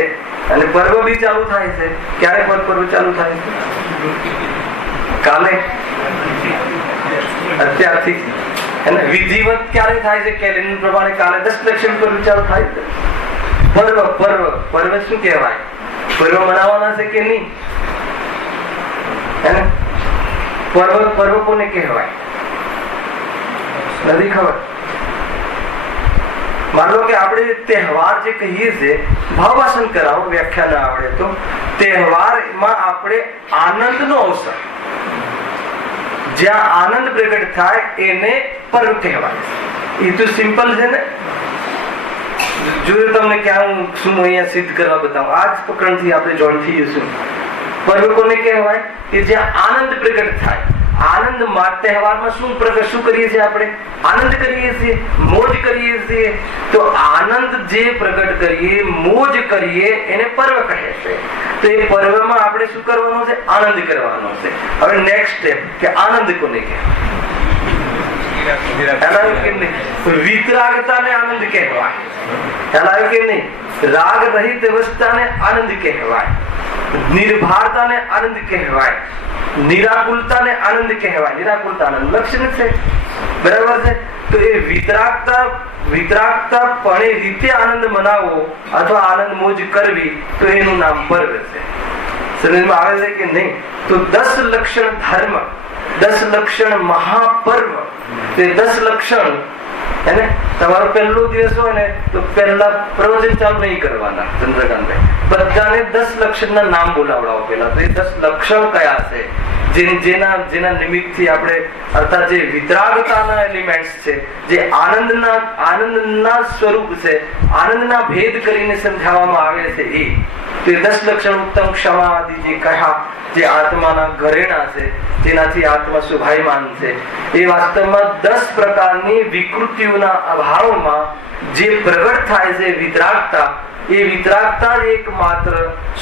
અને પર્વ બી ચાલુ થાય છે. ક્યારે પર્વ ચાલુ થાય છે? કાલે, અત્યારથી. અને વિધિવત ક્યારે થાય છે? કેલેન્ડર પ્રમાણે કાલે 10 લક્ષણ પર્વ ચાલુ થાય છે. પર્વ શું કહેવાય? પર્વ મનાવવાના છે કે નહીં? પર્વ કોને કહેવાય? નથી ખબર. માન લો કે આપણે તહેવાર જે કહીએ છીએ, ભાવાસન કરાવો, વ્યાખ્યા ના આવડે તો, તહેવારમાં આપણે આનંદનો અવસર, જ્યાં આનંદ પ્રગટ થાય એને પર્વ કહેવાય. એ તો સિમ્પલ છે ને. જોયું તમને ક્યાં હું શું અહીંયા સિદ્ધ કરવા બતાવું. આ જ પ્રકરણથી આપણે જોઈન થઈ જશું. પર્વ કોને કહેવાય? કે જ્યાં આનંદ પ્રગટ થાય. આનંદ તહેવારમાં શું કરીએ છીએ? આપણે આનંદ કરીએ છીએ, મોજ કરીએ છીએ. તો આનંદ જે પ્રગટ કરીએ, મોજ કરીએ, એને પર્વ કહે છે. તો એ પર્વમાં આપણે શું કરવાનો છે? આનંદ કરવાનો છે. હવે નેક્સ્ટ સ્ટેપ કે આનંદ કોને કહેવાય? વિતરાગતાને આનંદ કહેવાય. ખ્યાલ આવ્યો કે નહીં? રાગ રહિત અવસ્થાને આનંદ કહેવાય. નિર્ભારતાને આનંદ કહેવાય. નિરાકુલતાને આનંદ કહેવાય. નિરાકુલતા આનંદ લક્ષણ છે. બરાબર છે? તો એ વિતરાગતા પણ રીતે આનંદ મનાવો અથવા આનંદ મોજ કરવી, તો એનું નામ પર્વ છે. સમજમાં આવે છે કે નહીં? તો 10 લક્ષણ ધર્મ, 10 લક્ષણ મહાપર્વ. તે 10 લક્ષણ એને તમારો પહેલો દિવસ હોય ને તો પહેલા પ્રવચન ચાલુ નહીં કરવાના. ચંદ્રકાંતભાઈ બધાને 10 લક્ષણના નામ બોલાવડાવો પેલા. તો એ 10 લક્ષણ કયા છે જેના નિમિત્તથી આપણે, અર્થાત જે વિતરાગતાના એલિમેન્ટ્સ છે, જે આનંદના સ્વરૂપ છે, આનંદના ભેદ કરીને સમજાવવામાં આવે છે. એ 10 લક્ષણ ઉત્તમ ક્ષમા આદિ જે કહ્યા, જે આત્માના ઘરેણા છે, જેનાથી આત્મા શુભાયમાન છે, એ વાસ્તવમાં 10 પ્રકારની વિકૃતિઓના અભાવમાં જે પ્રગટ થાય છે વિતરાગતા, એ વિતરાગતા જ એકમાત્ર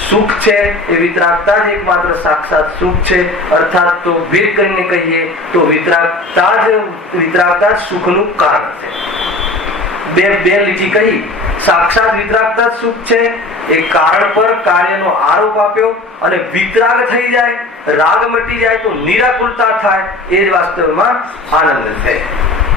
સુખ છે, એ વિતરાગતા જ એકમાત્ર સાક્ષાત સુખ છે. અર્થાત તો ભેદ કરીને કહીએ તો વિતરાગતા જ સુખનું કારણ છે. બે લીટી કહી, સાક્ષાત વિતરાગતા જ સુખ છે. એ કારણ પર કાર્યનો આરોપ આપ્યો અને વિતરાગ થઈ જાય, રાગ મટી જાય તો નિરાકુરતા થાય, એ જ વાસ્તવમાં આનંદ છે.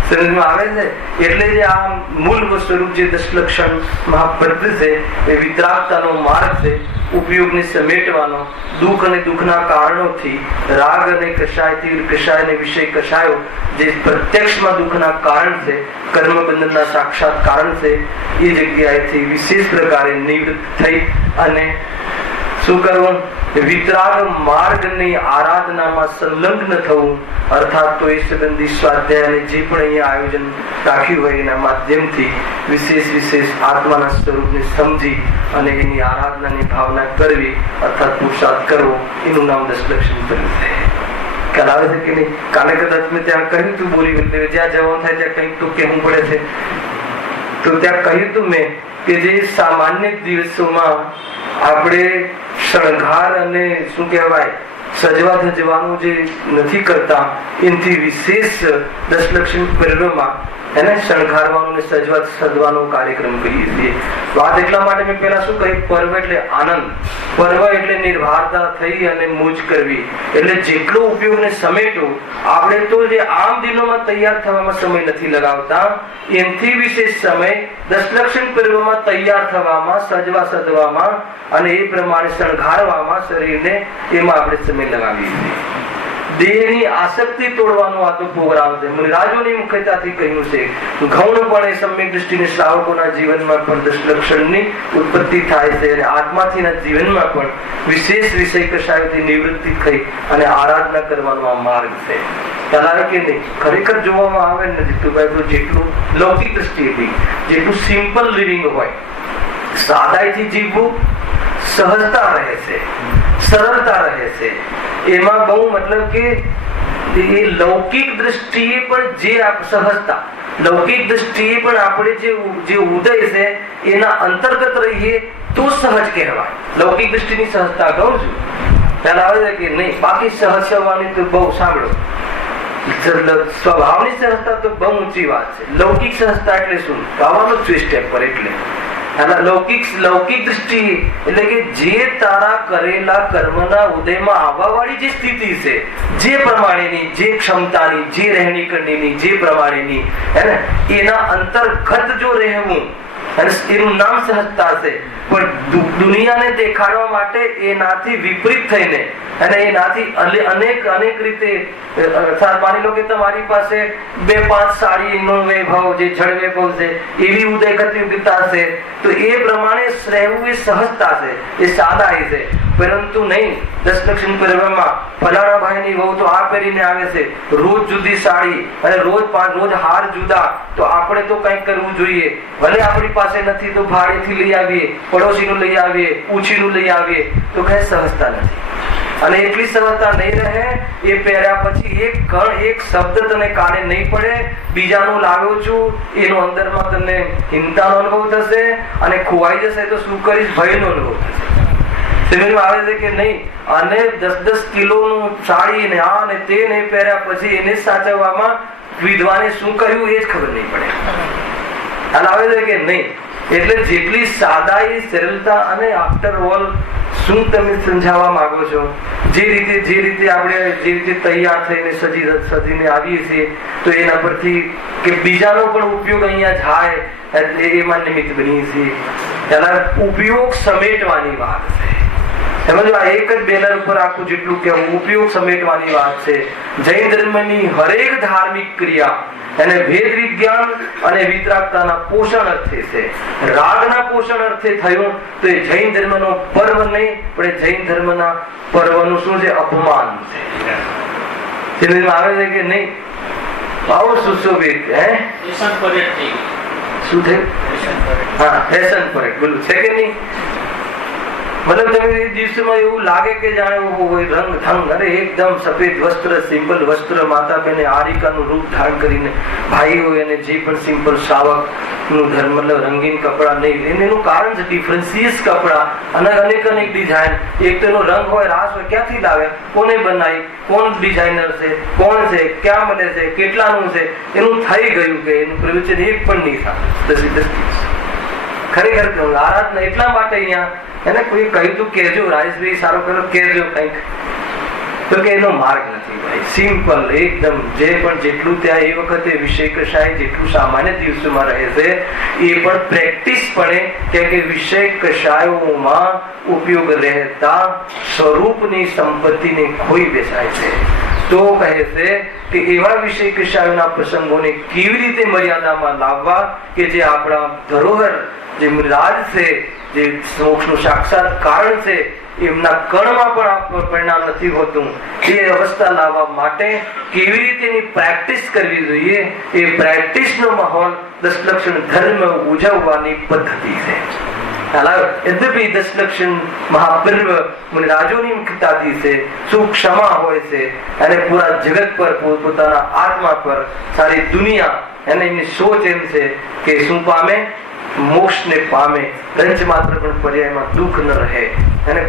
સમજમાં આવે છે? એટલે જે આ મૂળ સ્વરૂપ જે દશલક્ષણ મહાપદ્ધ છે એ વિતરાગતાનો માર્ગ છે, ઉપયોગને સમેટવાનો, દુઃખ અને દુઃખના કારણોથી રાગ અને કષાયથી કષાય અને વિષય કષાયો જે પ્રત્યક્ષમાં દુઃખના કારણ છે, કર્મ બંધનના સાક્ષાત કારણ છે, એ જગ્યાએથી વિશેષ પ્રકારે નિવૃત્ત થઈ અને શું કરવું? વિતરાગ માર્ગની આરાધનામાં સંલગ્ન થવું. અર્થાત તો એ સંબંધી સ્વાધ્યાય જે પણ અહીંયા આયોજન રાખ્યું હોય એના માધ્યમથી વિશેષ આત્માના સ્વરૂપને સમજી અને એની આરાધનાની ભાવના કરવી, અર્થાત પુરુષાર્થ કરવો, એનું નામ દશલક્ષણ છે. ખ્યાલ આવે છે કે નહીં? કાલે કદાચ મેં ત્યાં કહ્યું તું, બોલી જ્યાં જવાનું થાય ત્યાં કંઈક તો કહેવું પડે છે, તો ત્યાં કહ્યું તું મેં કે જે સામાન્ય દિવસોમાં આપણે શણગાર અને શું કહેવાય સજવા ધજવાનું જે નથી કરતા, એનાથી વિશેષ દશલક્ષણ પર્વમાં એને શણગારવાનો સજવા સજવાનો કાર્યક્રમ કરીએ છીએ. વાત એટલા માટે મેં પહેલા શું કહ્યું, પર્વ એટલે આનંદ, પર્વ એટલે નિર્ભરતા થઈ અને મોજ કરવી. એટલે જેટલો ઉપયોગને સમેટો, આપણે તો જે આમ દિનોમાં તૈયાર થવામાં સમય નથી લગાવતા, એનાથી વિશેષ સમય દશલક્ષણ પર્વમાં તૈયાર થવામાં, સજવા સજવામાં અને એ પ્રમાણે શણગારવામાં શરીરને, એમાં આપણે સમય લગાવીએ છીએ. દેહની આસક્તિ તોડવાનો આ તો પ્રોગ્રામ છે. મુનિરાજોની મુખ્યતાથી કહ્યું છે, ગૌણપણે સમ્યક દૃષ્ટિને શ્રાવકોના જીવનમાં પણ દશલક્ષણની ઉત્પત્તિ થાય છે અને આત્માથીના જીવનમાં પણ વિશેષ વિષય કષાયોથી નિવૃત્તિ થઈ અને આરાધના કરવાનો આ માર્ગ છે. ખ્યાલ કે નહીં? ખરેખર જોવામાં આવે ને જેટલું લૌકિક દ્રષ્ટિએથી જેટલું સિમ્પલ લિવિંગ હોય, સાદાઈથી જીવવું, સહજતા રહે છે, સરળતા રહે છે, એમાં બહુ મતલબ કે એ લૌકિક દ્રષ્ટિએ પણ જે સહજતા, લૌકિક દ્રષ્ટિએ પણ આપણે જે ઉદય છે એના અંતર્ગત રહીએ તો સહજ કહેવાય. લૌકિક દ્રષ્ટિની સહજતા કહું છું, ખ્યાલ આવે છે કે નહીં? બાકી સહજ થવાની તો બહુ સાંભળો, સ્વભાવની સહજતા તો બહુ ઊંચી વાત છે. લૌકિક સહજતા એટલે શું? ગાવાનું જ સ્ટેપ પર એટલે લૌકિક દ્રષ્ટિ એટલે કે જે તારા કરેલા કર્મના ઉદયમાં આવવા વાળી જે સ્થિતિ છે, જે પ્રમાણેની, જે ક્ષમતાની, જે રહેણી કરણીની, જે પ્રમાણેની, એના અંતર્ગત જો રહેવું, એનું નામ સહજતા છે. પણ દુનિયાને દેખાડવા માટે એનાથી વિપરીત થઈને અને એનાથી અનેક રીતે, માની લો કે તમારી પાસે 2-5 સાડીનો વૈભવ, જે જળ વૈભવ છે, એવી ઉદયગત યોગ્યતા છે, તો એ પ્રમાણે રહેવું એ સહજતા છે, એ સાદાઈ છે. પરંતુ નહીં, દશલક્ષણ પર્વમાં ફલાણા ભાઈની વહુ તો આ પહેરીને આવે છે, રોજ જુદી સાડી અને રોજ હાર જુદા, તો આપણે તો કંઈક કરવું જોઈએ. ભલે આપણી પાસે નથી તો ભાડેથી લઈ આવીએ, પડોશીનું લઈ આવીએ, પૂછીનું લઈ આવીએ, તો કઈ સહજતા નથી. અને એટલી સહજતા નહીં રહે, એ પહેર્યા પછી એક શબ્દ તને કાને નહીં પડે, બીજાનું લાવ્યો છું, એનો અંદરમાં તમને હિંતાનો અનુભવ થશે અને ખોવાઈ જશે તો શું કરીશ, ભયનો અનુભવ થશે. સમજમાં આવે છે કે નહીં? અને 10-10 કિલોનું સાડી ને આ ને તે ને પહેર્યા પછી એને સાચવવામાં વિદ્વાને શું કર્યું એ જ ખબર નહીં પડે. ખ્યાલ આવે છે કે નહીં? એટલે જેટલી સાદાઈ, સરળતા અને આફ્ટર ઓલ શું તમે સમજાવવા માંગો છો? જે રીતે આપણે જે રીતે તૈયાર થઈને સજીને આવીએ છીએ, તો એના પરથી કે બીજાનો પણ ઉપયોગ અહીંયા જાય એટલે એમાં નિમિત્ત બનીએ છીએ. એના ઉપયોગ સમેટવાની વાત છે. સમજો, આ એક જ બેનર ઉપર આખું જેટલું કહેવું, ઉપયોગ સમેટવાની વાત છે. જૈન ધર્મની હરેક ધાર્મિક ક્રિયા એને ભેદ વિજ્ઞાન અને વિતરાગતાના પોષણ અર્થે છે. રાગના પોષણ અર્થે થયું તો એ જૈન ધર્મનો પર્વ નહીં, પણ એ જૈન ધર્મના પર્વનું શું છે? અપમાન છે. સમજમાં આવે છે કે નહીં? આવો સુશોભિત શું છે? હા, ફેશન પરેડ બોલું છે કે નહીં? मतलब તમે એ દિવસમાં એવું લાગે કે જાણે રંગ ધંગ, અરે એકદમ સફેદ વસ્ત્ર, સિમ્પલ વસ્ત્ર, માતા બહેને આરિકાનું રૂપ ધારણ કરીને, ભાઈઓ એને જે પણ સિમ્પલ શ્રાવક નું ધર્મ મતલબ રંગીન કપડા નહીં, એનું કારણ છે ડિફરન્સિયસ કપડા અને અનેક ડિઝાઇન. એક તો એનો રંગ હોય, રાસ હોય, ક્યાંથી લાવે, કોને બનાવી, કોણ ડિઝાઇનર છે, કોણ છે, ક્યાં મળે છે, કેટલાનું છે, એનું થઈ ગયું કે એનું પ્રવચન એક પણ નહીં થાય 10 દિવસ. ખરેખર આરાધના એટલા માટે અહીંયા એને કોઈ કહ્યું તું કહેજો રાજેશભાઈ સારું કરો, કહેજો કંઈક, તો કે એનો માર્ગ નથી ભાઈ. સિમ્પલ એકદમ જે પણ જેટલું ત્યાં એ વખતે વિષય કશાય જેટલું સામાન્ય દિવસોમાં રહે છે એ પણ પ્રેક્ટિસપણે કે વિષય કશાયોમાં ઉપયોગ રહેતા સ્વરૂપની સંપત્તિને ખોઈ બેસાય છે. તો કહે છે કે એવા વિષય કશાયોના પ્રસંગોને કેવી રીતે મર્યાદામાં લાવવા કે જે આપણા ધરોહર, જે મૃદાજ છે, જે મોક્ષનું સાક્ષાત કારણ છે, એમના કણમાં પણ પરિણામ નથી હોતું. એ અવસ્થા લાવવા માટે કેવી રીતે એની પ્રેક્ટિસ કરવી જોઈએ, એ પ્રેક્ટિસનો માહોલ 10 લક્ષણ ધર્મ ઉજવવાની પદ્ધતિ છે. यद्यपि 10 लक्षण महापर्व मुनिराजोनी मुख्यताથી છે, સુખ ક્ષમા હોય છે અને પૂરા જગત પર, પોતાના આત્મા પર, સારી દુનિયા અને એની સોચ એમ છે કે શું પામે, મોક્ષને પામે, રંજ માત્ર પણ પર્યાયમાં દુઃખ ન રહે અને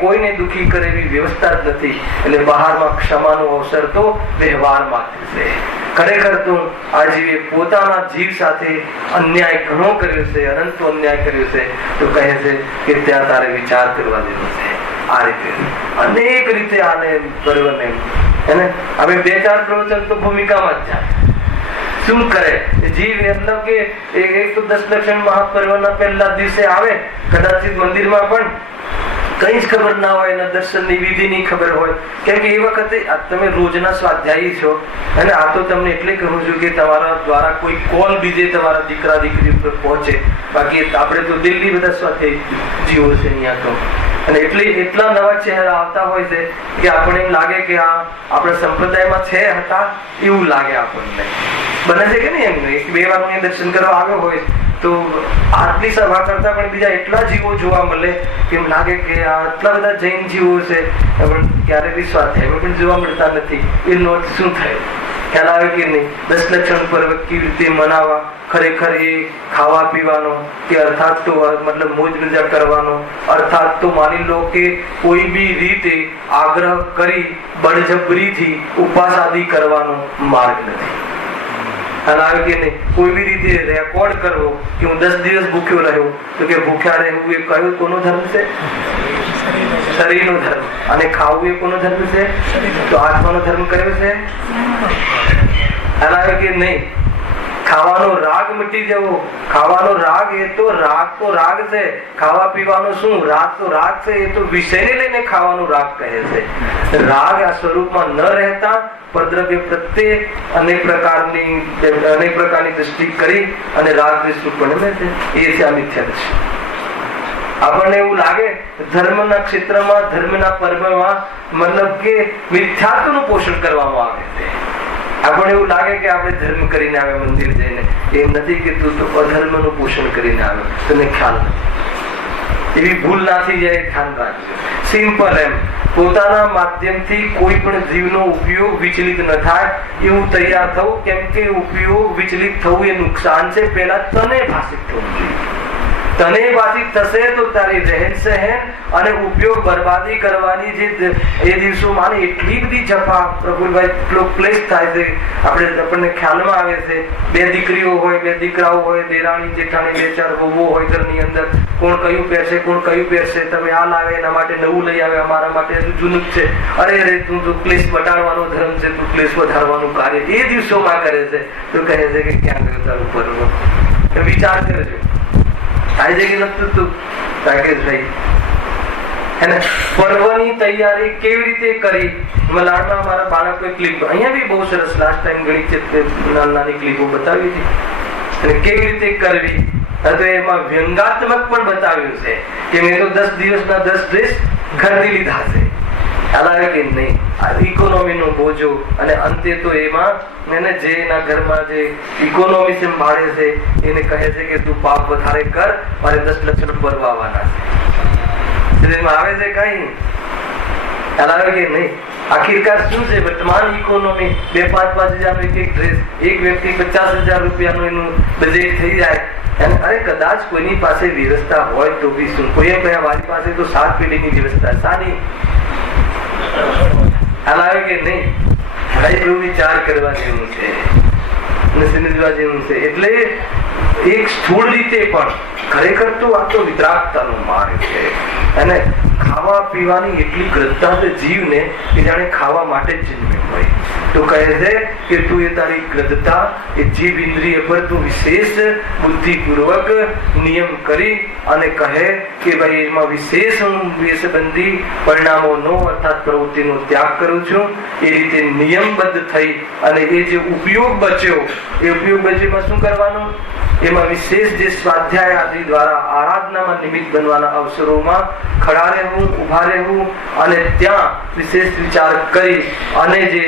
કોઈને દુઃખી કરે એવી વ્યવસ્થા જ નથી. એટલે બહારમાં ક્ષમાનો અવસર તો વ્યવહાર માત્ર છે. ખરેખર તો આ જીવે પોતાના જીવ સાથે અન્યાય ઘણો કર્યો છે, અનંતો અન્યાય કર્યો છે. તો કહે છે કે ત્યાં તારે વિચાર કરવા જેવો છે. આ રીતે અનેક રીતે આને પર્વને એને હવે 2-4 પ્રવચન તો ભૂમિકામાં જ જાય. શું કરે જીવ, મતલબ કે એક તો 10 લક્ષણ મહાપર્વના પહેલા દિવસે આવે, કદાચિત મંદિરમાં પણ કઈ જ ખબર ના હોય ને દર્શનની વિધિની ખબર હોય, કેમ કે એ વખતે તમે રોજના સ્વાધ્યાયી છો અને આ તો તમને એટલે કહું છું કે તમારા દ્વારા કોઈ કોલ બીજે તમારા દીકરા દીકરી ઉપર પહોંચે. બાકી આપણે તો દિલ્હી બધા સ્વાધ્યાયી જીવો છે અહીંયા તો, અને એટલા નવા ચહેરા આવતા હોય છે કે આપણને એમ લાગે કે આ આપણા સંપ્રદાયમાં છે હતા એવું લાગે આપણને. બને છે કે નહીં, એમ 2 વાર દર્શન કરવા આવ્યો હોય તો આટલી સભા કરતા પણ બીજા એટલા જીવો જોવા મળે કે એમ લાગે કે આટલા બધા જૈન જીવો છે પણ ક્યારે બી સ્વાધ્યાયમાં પણ જોવા મળતા નથી. એ નોટ શું થાય, ખ્યાલ આવે કે નહીં? 10 લક્ષણ પર્વ કેવી રીતે મનાવવા, ખરેખર એ ખાવા પીવાનો કે અર્થાત તો મતલબ મોજ મજા કરવાનો, અર્થાત તો માની લો કે કોઈ બી રીતે આગ્રહ કરી બળજબરીથી ઉપવાસ આદિ કરવાનો માર્ગ નથી. કે નહીં કોઈ બી રીતે રેકોર્ડ કરવો કે હું 10 દિવસ ભૂખ્યો રહ્યો, તો કે ભૂખ્યા રહેવું એ કયો કોનો ધર્મ છે? શરીરનો ધર્મ. અને ખાવું એ કોનો ધર્મ છે? તો આત્માનો ધર્મ કયો છે? કે નહીં ખાવાનો રાગ મટી જવો, ખાવાનો રાગ એ તો રાગ છે, ખાવા પીવાનો શું રાગ તો રાગ છે, એ તો વિષયને લઈને ખાવાનો રાગ કહે છે. રાગ આ સ્વરૂપમાં ન રહેતા પરદ્રવ્ય પ્રત્યે અનેક પ્રકારની દૃષ્ટિ કરી અને રાગ દ્વેષ બને છે, એ છે આ મિથ્યા દર્શન. આપણને એવું લાગે ધર્મના ક્ષેત્રમાં, ધર્મના પર્વમાં મતલબ કે મિથ્યાત્વનું પોષણ કરવામાં આવે છે. આપણને એવું લાગે કે આપણે ધર્મ કરીને આવે મંદિર જઈને, એમ નથી કે તું તો અધર્મનું પોષણ કરીને આવે, તને ખ્યાલ નથી. એવી ભૂલ ના થઈ જાય, ધ્યાન રાખજો. સિમ્પલ એમ પોતાના માધ્યમથી કોઈ પણ જીવનો ઉપયોગ વિચલિત ન થાય એવું તૈયાર થવું, કેમ કે ઉપયોગ વિચલિત થવું એ નુકસાન છે. પહેલા તને ભાષિત થવું જોઈએ. તને બાધિત થશે તો તારી રહેન સહેન અને ઉપયોગ બરબાદી કરવાની જે એ દિવસોમાં એટલી બધી જફા પ્રભુભાઈ એટલો ક્લેશ થાય છે. આપણને ખ્યાલમાં આવે છે 2 દીકરીઓ હોય, 2 દીકરાઓ હોય, દેરાણી જેઠાણી 2-4 વહુઓ હોય ઘરની અંદર, કોણ કયું પહેરશે, કોણ કયું પહેરશે, તમે આ લાવે એના માટે નવું લઈ આવે, અમારા માટે જૂનું જ છે, અરે તું તો ક્લેશ મટાડવાનો ધર્મ છે, તું ક્લેશ વધારવાનું કાર્ય એ દિવસોમાં કરે છે. તો કહે છે કે ક્યાં ગયો તારું પર્વ? વિચાર કરજો, થાય છે કે નથી? ભાઈ એને પર્વની તૈયારી કેવી રીતે કરી? મલાડમાં મારા બાળકોએ ક્લિપ, અહીંયા બી બહુ સરસ લાસ્ટ ટાઈમ ઘણી નાની ક્લિપો બતાવી હતી, અને કેવી રીતે કરવી તો એમાં વ્યંગાત્મક પણ બતાવ્યું છે કે મેં તો 10 દિવસના 10 ડ્રેસ ખરીદી લીધા છે. ખ્યાલ કે નહીં? ઇકોનોમીનો બોજો, અને અંતે તો એમાં એને જે એના ઘરમાં જે ઇકોનોમી સંભાળે છે એને કહે છે કે તું પાપ વધારે કર, મારે 10 લક્ષણ પર્વ આવવાના છે. શરીરમાં આવે છે કઈ ખ્યાલ આવે કે નહીં? આખિરકાર શું છે વર્તમાન ઇકોનોમી? 2-5 હજારનો એક ડ્રેસ, એક વ્યક્તિ 50,000 રૂપિયાનું એનું બજેટ થઈ જાય. અરે કદાચ કોઈની પાસે વ્યવસ્થા હોય તો બી શું, કોઈ કહ્યા મારી પાસે તો 7 પેઢીની વ્યવસ્થા સારી. ખ્યાલ આવે કે નહીં? બહુ વિચાર કરવા જેવું છે, સમજવા જેવું છે. એટલે એક સ્થૂળ રીતે પણ ખરેખર તો આ તો વિતરાગતાનો માર્ગ છે. અને ખાવા પીવાની એટલી ગ્રદ્ધા છે જીવને કે જાણે ખાવા માટે જ જન્મ્યો હોય. તો કહે છે કે તું એ તારી ગ્રદ્ધતા એ જીભ ઇન્દ્રિય પર તું વિશેષ બુદ્ધિપૂર્વક નિયમ કરી અને કહે કે ભાઈ એમાં વિશેષ હું સંબંધી પરિણામોનો અર્થાત પ્રવૃત્તિનો ત્યાગ કરું છું. એ રીતે નિયમબદ્ધ થઈ અને એ જે ઉપયોગ બચ્યો એ ઉપયોગ બચ્યોમાં શું કરવાનું? એમાં વિશેષ જે સ્વાધ્યાય આદિ દ્વારા આરાધનામાં નિમિત્ત બનવાના અવસરોમાં ખડા રહેવું, ઉભા રહેવું અને ત્યાં વિશેષ વિચાર કરી અને જે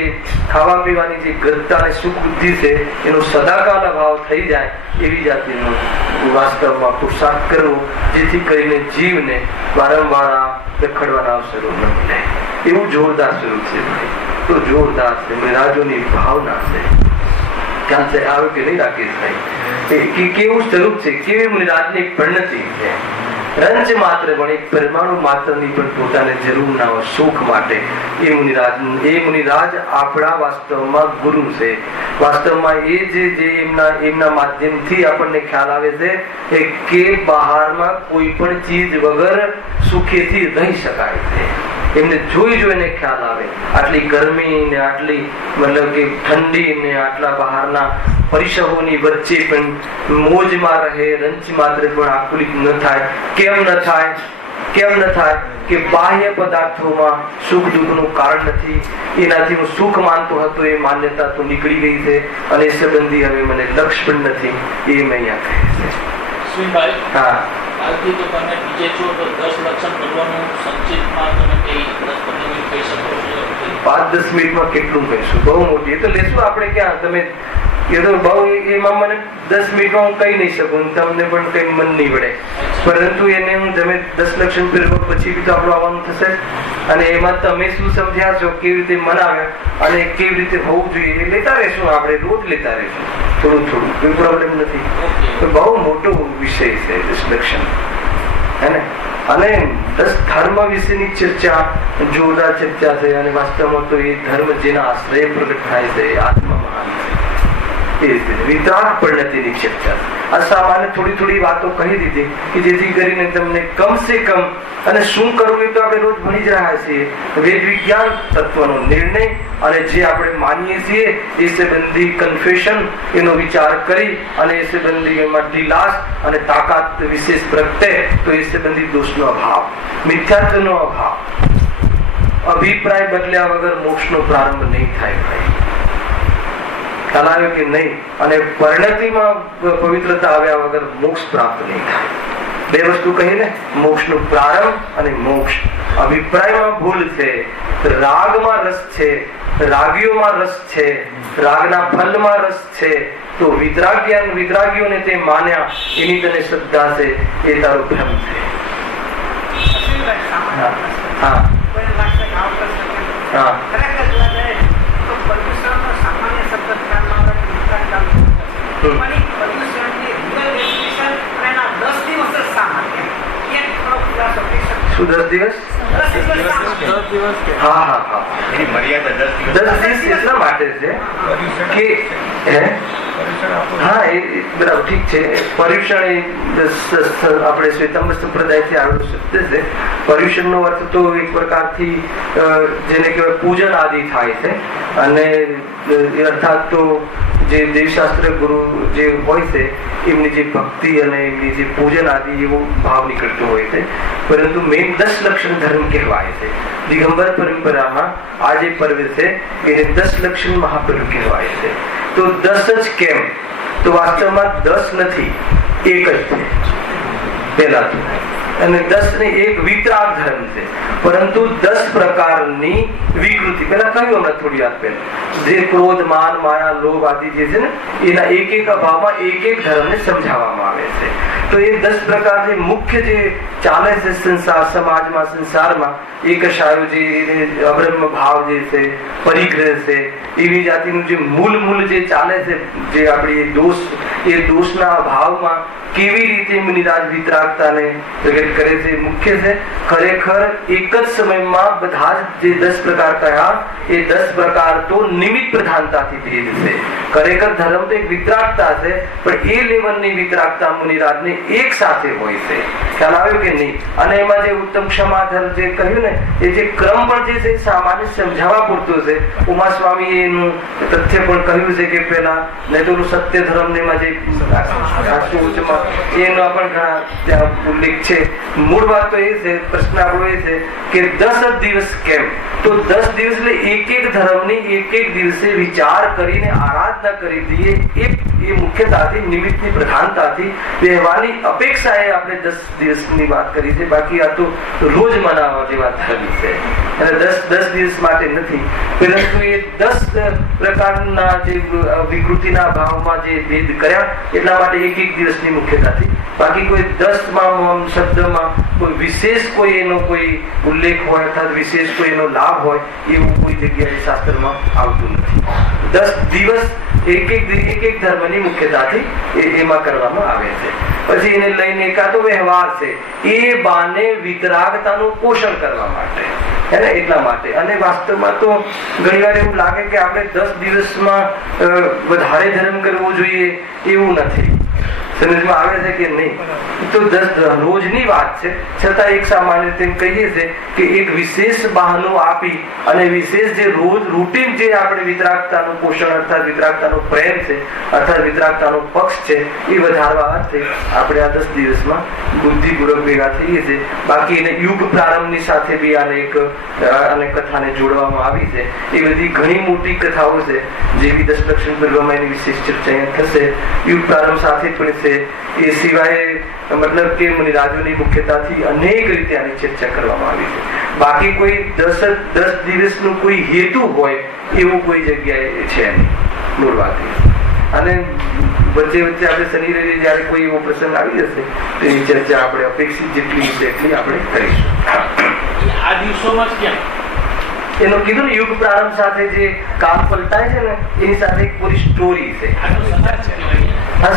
ખાવા પીવાની જે ગ્રદ્ધા અને સુખ બુદ્ધિ છે એનો સદાકાળ અભાવ થઈ જાય એવી જાતિનો વાસ્તવમાં પુરુષાર્થ કરવો, જેથી કરીને જીવને વારંવાર રખડવાના અવસરો ન મળે. એવું જોરદાર સ્વરૂપ છે. તો જોરદાર છે, મહારાજોની ભાવના છે. ક્યાં છે આવે કે નહીં રાકેશભાઈ? કેવું સ્વરૂપ છે, કેવી મુનિરાજની પરિણતિ છે. રંચ માત્ર પણ એક પરમાણુ માત્રની પણ પોતાને જરૂર ના હોય સુખ માટે. એ મુનિરાજ આપણા વાસ્તવમાં ગુરુ છે. વાસ્તવમાં એ જે એમના માધ્યમથી આપણને ખ્યાલ આવે છે કે બહારમાં કોઈ પણ ચીજ વગર સુખેથી રહી શકાય છે. એમને જોઈને ખ્યાલ આવે આટલી ગરમી ને આટલી મતલબ કે ઠંડી ને આટલા બહારના પરિસરોની વચ્ચે પણ મોજમાં રહે, રંચ માત્ર પણ આકુલિત ન થાય. કેમ ન થાય? કે બાહ્ય પદાર્થોમાં સુખ દુઃખનું કારણ નથી. એનાથી હું સુખ માનતો હતો એ માન્યતા તો નીકળી ગઈ છે અને એ સંબંધી હવે મને લક્ષ્ય પણ નથી. એ મેં અહીંયા કહે છે. હા, આજથી તો તમે બીજે છો તો 10 લક્ષણ કરવાનું સંક્ષિપ્તમાં તમે કઈ 10-15 મિનિટ કહી શકો છો? 5-10 મિનિટમાં કેટલું કહીશું? બહુ મોટી એ તો લેશું આપણે. ક્યાં તમે એ તો બહુ એમાં મને 10 મિનિટમાં હું કહી નહીં શકું, તમને પણ કઈ મન નહીં પડે. પરંતુ એને હું તમે 10 લક્ષણ પૂર્વક પછી બી તો આપણું આવવાનું થશે. અને એમાં તમે શું સમજ્યા છો, કેવી રીતે મનાવ્યા અને કેવી રીતે હોવું જોઈએ એ લેતા રહેશું. આપણે રોજ લેતા રહેશું થોડું, કોઈ પ્રોબ્લેમ નથી. બહુ મોટો વિષય છે 10 લક્ષણ, હે ને? અને 10 ધર્મ વિશેની ચર્ચા જોરદાર ચર્ચા છે. અને વાસ્તવમાં તો એ ધર્મ જેના આશ્રય પ્રગટ થાય છે એ આત્મા મહાન છે. એ વિતરાગ પરિણતિની ચર્ચા. આ સામાન્ય થોડી વાતો કહી દીધી કે જેથી કરીને તમને કમસે કમ અને શું કરવું એ તો આપણે રોજ ભણી જ રહ્યા છીએ. વેદ વિજ્ઞાન તત્વનો નિર્ણય અને જે આપણે માનીએ છીએ એ સંબંધી કન્ફેશન એનો વિચાર કરી અને એ સંબંધી એમાં ઢીલાસ અને તાકાત વિશેષ પ્રગટે તો એ સંબંધી દોષનો અભાવ, મિથ્યાત્વનો અભાવ, અભિપ્રાય બદલ્યા વગર મોક્ષનો પ્રારંભ નહીં થાય ભાઈ. ખ્યાલ આવ્યો કે નહીં? અને પરિણતિમાં પવિત્રતા આવ્યા વગર મોક્ષ પ્રાપ્ત નહીં થાય. 2 વસ્તુ કહીને, મોક્ષનો પ્રારંભ અને મોક્ષ. અભિપ્રાયમાં ભૂલ છે, રાગમાં રસ છે, રાગીઓમાં રસ છે, રાગના ફલમાં રસ છે. તો વિતરાગીઓને તે માન્યા એની તને શ્રદ્ધા છે એ તારો ભ્રમ છે. હા હા શું 10 દિવસ? હા 10 દિવસ એટલા માટે છે કે હા એ બરાબર ઠીક છે. પર્યુષણ આપણે શ્વેતાંબર સંપ્રદાયથી આવેલો શબ્દ છે. પર્યુષણનો અર્થ તો એક પ્રકારથી જેને કહેવાય પૂજન આદિ થાય છે. અને અર્થાત તો જે દેવશાસ્ત્ર ગુરુ જે હોય છે એમની જે ભક્તિ અને એમની જે પૂજન આદિ એવો ભાવ નીકળતો હોય છે. પરંતુ મેઇન 10 લક્ષણ ધર્મ કહેવાય છે. દિગંબર પરંપરામાં આ જે પર્વ છે એને 10 લક્ષણ મહાપર્વ કહેવાય છે. તો 10 જ કેમ? તો વાસ્તવમાં 10 નથી, 1 જ છે પેલા તો. અને 10 ને 1 વિતરાગ ધર્મ છે. પરંતુ 10 પ્રકારની વિકૃતિ પેલા કહ્યું હમણાં થોડી વાર પહેલા, જે ક્રોધ, માન, માયા, લોભ આદિ જે છે ને એના એક અભાવમાં એક ધર્મને સમજાવવામાં આવે છે. તો એ 10 પ્રકાર જે મુખ્ય જે ચાલે છે સંસાર સમાજમાં સંસારમાં, એ કશાયો જે અબ્રહ્મ ભાવ જે છે, પરિગ્રહ છે, એવી જાતિનું જે મૂળ જે ચાલે છે, જે આપણી દોષ, એ દોષના ભાવમાં કેવી રીતે મુનિરાજ વિતરાગતાને પ્રગટ કરે છે મુખ્ય છે. ખરેખર એક જ સમયમાં બધા જ જે 10 પ્રકાર કહ્યા, એ 10 પ્રકાર તો નિમિત્ત પ્રધાનતાથી ભેદ છે. ખરેખર ધર્મ તો એક વિતરાગતા છે, પણ એ લેવલની વિતરાગતા મુનિરાજને એક સાથે હોય છે. ખ્યાલ આવ્યો કે નહીં? અને એમાં જે ઉત્તમ ક્ષમાધર જે કહ્યું ને, એ જે ક્રમ પણ જે છે સામાન્ય સમજાવવા પૂરતો છે. ઉમા સ્વામી એનું તથ્ય પણ કહ્યું છે કે પેલા નહીં તો સત્ય ધર્મ ને એમાં જે એનો પણ ઘણા ત્યાં ઉલ્લેખ છે. મૂળ વાત તો એ છે, પ્રશ્ન આપણો એ છે કે 10 દિવસ કેમ? તો 10 દિવસ એટલે એક ધર્મની એક દિવસે વિચાર કરીને આરાધના કરી દઈએ, એ મુખ્યતાથી નિમિત્તની પ્રધાનતાથી વ્યવહારની અપેક્ષાએ આપણે 10 દિવસની વાત કરી છે. બાકી આ તો રોજ મનાવવા જેવા ધર્મ છે, અને 10 દિવસ માટે નથી. પરંતુ એ 10 પ્રકારના જે વિકૃતિના ભાવમાં જે ભેદ કર્યા, એટલા માટે એક દિવસની મુખ્યતાથી. બાકી કોઈ 10 શબ્દમાં કોઈ વિશેષ કોઈ એનો કોઈ ઉલ્લેખ હોય અથવા વિશેષ કોઈ એનો લાભ હોય, એવું કોઈ જગ્યાએ શાસ્ત્રમાં આવતું નથી. 10 દિવસ એક ધર્મની મુખ્યતાથી એમાં કરવામાં આવે છે. પછી એને લઈને એકાદો વ્યવહાર છે, એ બાને વિતરાગતાનું પોષણ કરવા માટે, એટલા માટે. અને વાસ્તવમાં તો ઘણીવાર એવું લાગે કે આપણે 10 દિવસમાં વધારે ધર્મ કરવો જોઈએ, એવું નથી. સમજમાં આવે છે કે નહીં? તો 10 રોજની વાત છે, છતાં એક સામાન્ય રીતે કહીએ છીએ કે એક વિશેષ બહાનું આપી અને વિશેષ જે રોજ રૂટીન જે આપણે વિતરાગતાનું પોષણ અર્થાત વિતરાગતાનો પ્રેમ છે, અર્થાત વિતરાગતાનો પક્ષ છે, એ વધારવા અર્થે આપણે આ 10 દિવસમાં બુદ્ધિપૂર્વક ભેગા થઈએ છીએ. બાકી એને યુગ પ્રારંભની સાથે બી આને એક અને કથાને જોડવામાં આવી છે. એ બધી ઘણી મોટી કથાઓ છે, જેવી 10 લક્ષણ પર્વમાં એની વિશેષ ચર્ચા થશે. યુગ પ્રારંભ સાથે પણ છે. એ સિવાય મતલબ કે મુનિરાજોની મુખ્યતાથી અનેક રીતે આની ચર્ચા કરવામાં આવી છે. બાકી કોઈ 10 દિવસનું કોઈ હેતુ હોય એવું કોઈ જગ્યાએ છે નહીં, મૂળ વાત. અને વચ્ચે આપણે શનિ રવિ જયારે કોઈ એવો પ્રસંગ આવી જશે તો એની ચર્ચા આપણે અપેક્ષિત જેટલી છે એટલી આપણે કરીશું. આ દિવસોમાં ક્યાં એનો કીધું ને, યુગ પ્રારંભ સાથે જે કામ પલટાય છે ને, એની સાથે એક પૂરી સ્ટોરી છે.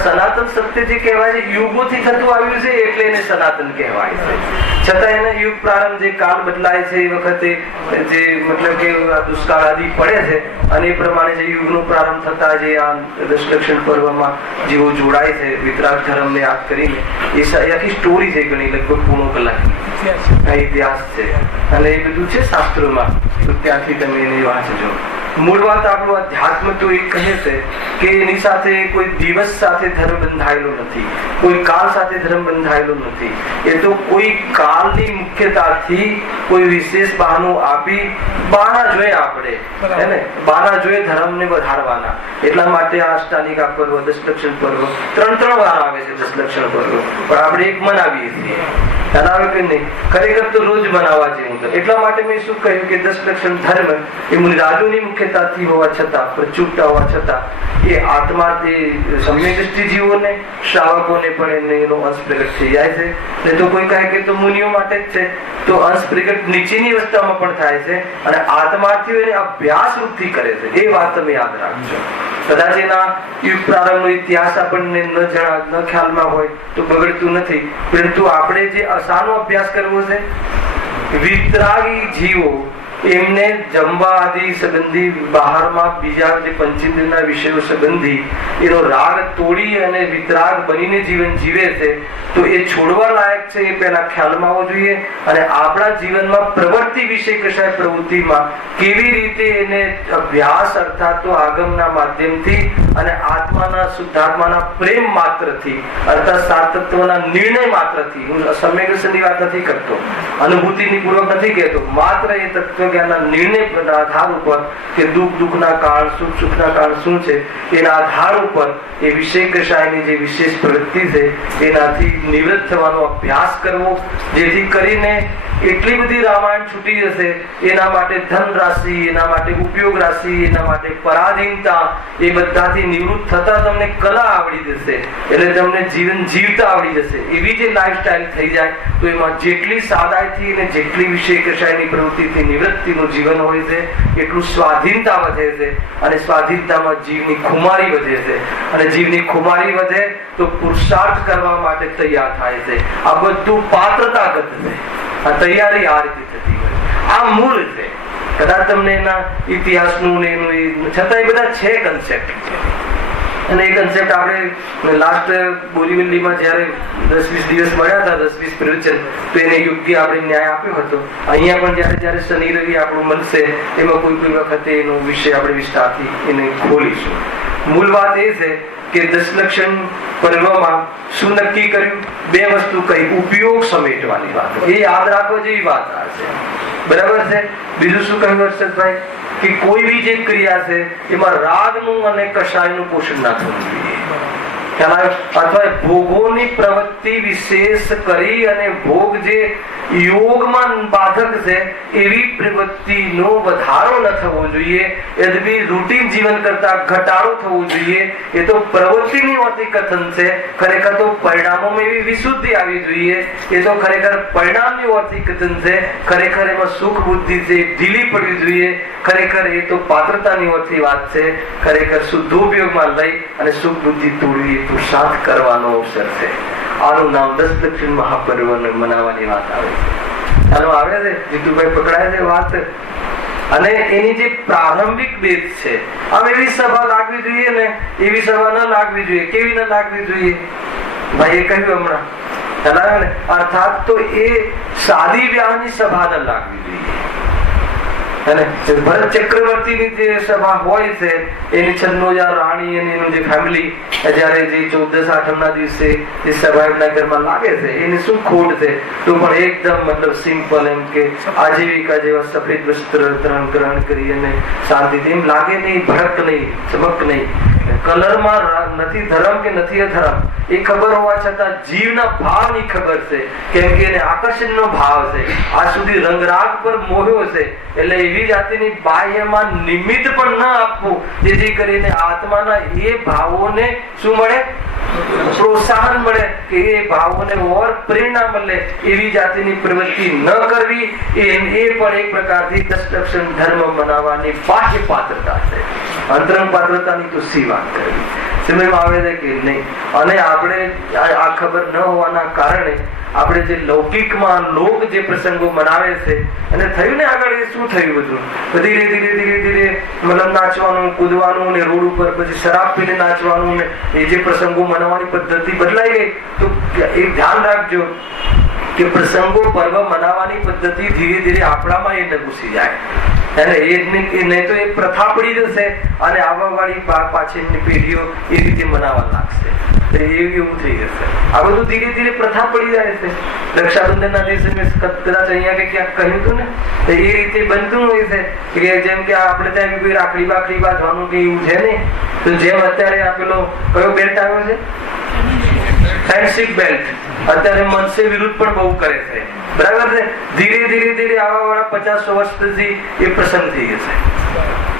સનાતન સત્ય જે કહેવાય છે, યુગોથી થતું આવ્યું છે એટલે એને સનાતન કહેવાય છે. છતાં એને યુગ પ્રારંભ જે કાળ બદલાય છે, એ વખતે જે મતલબ કે દુષ્કાળ આદિ પડે છે, અને એ પ્રમાણે જે યુગનો પ્રારંભ થતા જે આ 10 લક્ષણ પર્વમાં જેવો જોડાય છે વિતરાગ ધર્મને યાદ કરીને, એ આખી સ્ટોરી છે. ઘણી લગભગ પૂર્ણ કલાક ઇતિહાસ છે, અને એ બધું છે શાસ્ત્રોમાં. તો ત્યાંથી તમે એને વાંચજો. મૂળ વાત આપણું અધ્યાત્મ તો એ કહે છે કે એની સાથે કોઈ દિવસ સાથે ધર્મ બંધાયેલો નથી, કોઈ કાળ સાથે ધર્મ બંધાયેલો નથી. એ તો કોઈ કાળની મુખ્યતાથી કોઈ વિશેષ બહાનું આપી બાણા જોઈએ આપણે, બાણા જોઈએ ધર્મને વધારવાના. એટલા માટે આ અષ્ટાનિકા પર્વ, 10 લક્ષણ પર્વ 3 વાર આવે છે. 10 લક્ષણ પર્વ પણ આપણે એક મનાવીએ છીએ. આવે કે નહીં? ખરેખર તો રોજ મનાવવા જેવું. એટલા માટે મેં શું કહ્યું કે 10 લક્ષણ ધર્મ એ મુનિરાજોની મુખ્યતાથી હોવા છતાં, પ્રચુરતા હોવા છતાં, એ આત્મા તે સમ્યક દ્રષ્ટિ જીવોને, શ્રાવકોને પણ એનો અંશ પ્રગટ થઈ જાય છે. નહીં તો કોઈ કહે કે તો મુનિઓ માટે જ છે, તો અંશ પ્રગટ નીચેની અવસ્થામાં પણ થાય છે, અને આત્માર્થીઓ એને અભ્યાસ રૂપથી કરે છે. એ વાત તમે યાદ રાખજો. કદાચ એના યુગ પ્રારંભનો ઇતિહાસ આપણને ન ખ્યાલમાં હોય તો બગડતું નથી, પરંતુ આપણે જે અસાનો અભ્યાસ કરવો છે, વિતરાગી જીવો એમને જમવા આદિ સંબંધી બહારમાં બીજા જે પંચેન્દ્રિયના વિષયો સંબંધી એનો રાગ તોડી અને વિતરાગ બનીને જીવન જીવે છે, તો એ છોડવા લાયક છે એ પહેલા ખ્યાલમાં આવવો જોઈએ. અને આપણા જીવનમાં પ્રવૃત્તિ વિશે કશાય પ્રવૃત્તિમાં કેવી રીતે એને અભ્યાસ અર્થાત તો આગમના માધ્યમથી અને આત્માના શુદ્ધાત્માના પ્રેમ માત્રથી અર્થાત સાતત્વના નિર્ણય માત્રથી, હું સમ્યગ્રસની વાત નથી કરતો, અનુભૂતિની પૂર્વક નથી કહેતો, માત્ર એ તત્વજ્ઞાનના નિર્ણય આધાર ઉપર કે દુઃખના કારણ, સુખના કારણ શું છે, એના આધાર ઉપર એ વિષય કશાયની જે વિશેષ પ્રવૃત્તિ છે એનાથી નિવૃત્ત થવાનો અભ્યાસ કરવો, જેથી કરીને એટલી બધી રામાયણ છૂટી જશે, એના માટે ધન રાશિ, એના માટે ઉપયોગ રાશિ, એના માટે પરાધીનતા, એ બધાથી નિવૃત્ત થતા તમને કલા આવડી જશે, એટલે તમને જીવન જીવતા આવડી જશે. એવી જે લાઈફસ્ટાઈલ થઈ જાય તો એમાં જેટલી સાદાઈથી અને જેટલી વિષય કશાયની પ્રવૃત્તિથી નિવૃત્તિનું જીવન હોય છે એટલું સ્વાધીનતા વધે છે, અને સ્વાધીનતામાં જીવની ખુમારી વધે છે, અને જીવની ખુમારી વધે તો પુરુષાર્થ કરવા માટે તૈયાર થાય છે. આ બધું પાત્રતાગત છે, આ તૈયારી આ રીતે થતી હોય. આ મૂળ છે. કદાચ તમને એના ઇતિહાસનું ને એનું છતાં એ બધા છે કન્સેપ્ટ છે. અને એ કન્સેપ્ટ આપણે લાસ્ટ બોરીવલીમાં જયારે 10-20 દિવસ મળ્યા હતા, 10-20 પ્રવચન, તો એને યોગ્ય આપણે ન્યાય આપ્યો હતો. અહીંયા પણ જયારે જયારે શનિ રવિ આપણું મળશે એમાં કોઈ વખતે એનો વિષય આપણે વિસ્તારથી એને ખોલીશું. મૂળ વાત એ છે કે દશલક્ષણ પર્વમાં શું નક્કી કર્યું? 2 વસ્તુ કહી. ઉપયોગ સમેટવાની વાત, એ યાદ રાખવા જેવી વાત છે, બરાબર છે. બીજું શું કહ્યું હર્ષદભાઈ? કે કોઈ બી જે ક્રિયા છે એમાં રાગનું અને કષાયનું પોષણ ના થવું જોઈએ, અથવા ભોગોની પ્રવૃત્તિ વિશેષ કરી અને ભોગ જે યોગમાં બાધક છે એવી પ્રવૃત્તિનો વધારો ન થવો જોઈએ. યદ્યપિ રૂટીન જીવન કરતા ઘટાડો થવો જોઈએ. એ તો પ્રવૃત્તિની ઓછી કથન છે. ખરેખર તો પરિણામોમાં એવી વિશુદ્ધિ આવી જોઈએ. એ તો ખરેખર પરિણામની ઓછી કથન છે. ખરેખર એમાં સુખ બુદ્ધિ છે ઢીલી પડવી જોઈએ. ખરેખર એ તો પાત્રતાની ઓછી વાત છે. ખરેખર શુદ્ધોપયોગમાં લઈ અને સુખ બુદ્ધિ તોડવી એ પુરુષાર્થ કરવાનો અવસર છે. આનું નામ દશલક્ષણ મહાપર્વ મનાવવાની વાત આવે છે. આનો આવે છે, જીતુભાઈ પકડાય છે વાત. અને એની જે પ્રારંભિક બેઝ છે, હવે એવી સભા લાગવી જોઈએ ને, એવી સભા ન લાગવી જોઈએ. કેવી ન લાગવી જોઈએ? ભાઈ એ કહ્યું હમણાં, ચલાવે ને, અર્થાત તો એ સાદી વ્યાહની સભા ન લાગવી જોઈએ. અને ભરત ચક્રવર્તીની જે સભા હોય છે, એની છન્નોજા રાણી અને એનું જે ફેમિલી જયારે જે 14-8ના દિવસે જે સભા એમના ઘરમાં લાગે છે, એની શું ખોટ છે? તો પણ એકદમ મતલબ સિમ્પલ, એમ કે આજીવિકા જેવા સફેદ વસ્ત્ર ગ્રહણ કરી અને શાંતિથી, એમ લાગે નહીં, ભડક નહીં, ચમક નહીં. કલરમાં નથી ધર્મ કે નથી અધર્મ એ ખબર હોવા છતાં જીવના ભાવની ખબર છે, કેમ કે એને આકર્ષણનો ભાવ છે. આ સુધી રંગરાગ પર મોહ્યો છે, એટલે એવી જાતિની બાહ્યમાં નિમિત્ત પણ ન આપવું, જેથી કરીને આત્માના એ ભાવોને શું મળે? પ્રોત્સાહન મળે, કે એ ભાવોને ઓર પ્રેરણા મળે. એવી જાતિની પ્રવૃત્તિ ન કરવી એ પણ એક પ્રકારથી દશલક્ષણ ધર્મ મનાવવાની બાહ્ય પાત્રતા છે. અંતરંગ પાત્રતાની તો સી વાત કરવી સમયમાં આવે છે કે નહીં. અને આપણે આ ખબર ન હોવાના કારણે આપણે જે લૌકિકમાં લોક જે પ્રસંગો મનાવે છે, અને થયું ને આગળ એ શું થયું બધું, ધીરે ધીરે ધીરે ધીરે મતલબ નાચવાનું, કૂદવાનું ને રોડ ઉપર, પછી શરાબ પીને નાચવાનું ને એ જે પ્રસંગો મનાવવાની પદ્ધતિ બદલાઈ ગઈ. તો એક ધ્યાન રાખજો કે પ્રસંગો પર્વ મનાવવાની પદ્ધતિ ધીરે ધીરે આપણામાં એ ન ઘૂસી જાય, અને નહીં તો એ પ્રથા પડી જશે અને આવવા વાળી પાછળની પેઢીઓ એ રીતે મનાવવા લાગશે. એવું થઈ જશે. આ બધું ધીરે ધીરે પ્રથા પડી જાય છે. રક્ષાબંધનના દિવસે મેં કદાચ અહીંયા કે ક્યાંક કહ્યું હતું ને, એ રીતે બનતું હોય છે કે જેમ કે આપણે ત્યાં કોઈ રાખડી બાખડી બાંધવાનું કે એવું છે ને, તો જેમ અત્યારે આપેલો કયો બેલ્ટ આવ્યો છે, ફ્રેન્ડશિપ બેલ્ટ, અત્યારે મનસે વિરુદ્ધ પણ બહુ કરે છે, બરાબર છે. ધીરે ધીરે ધીરે આવા વાળા 50 વર્ષ પછી એ પ્રસંગ થઈ જશે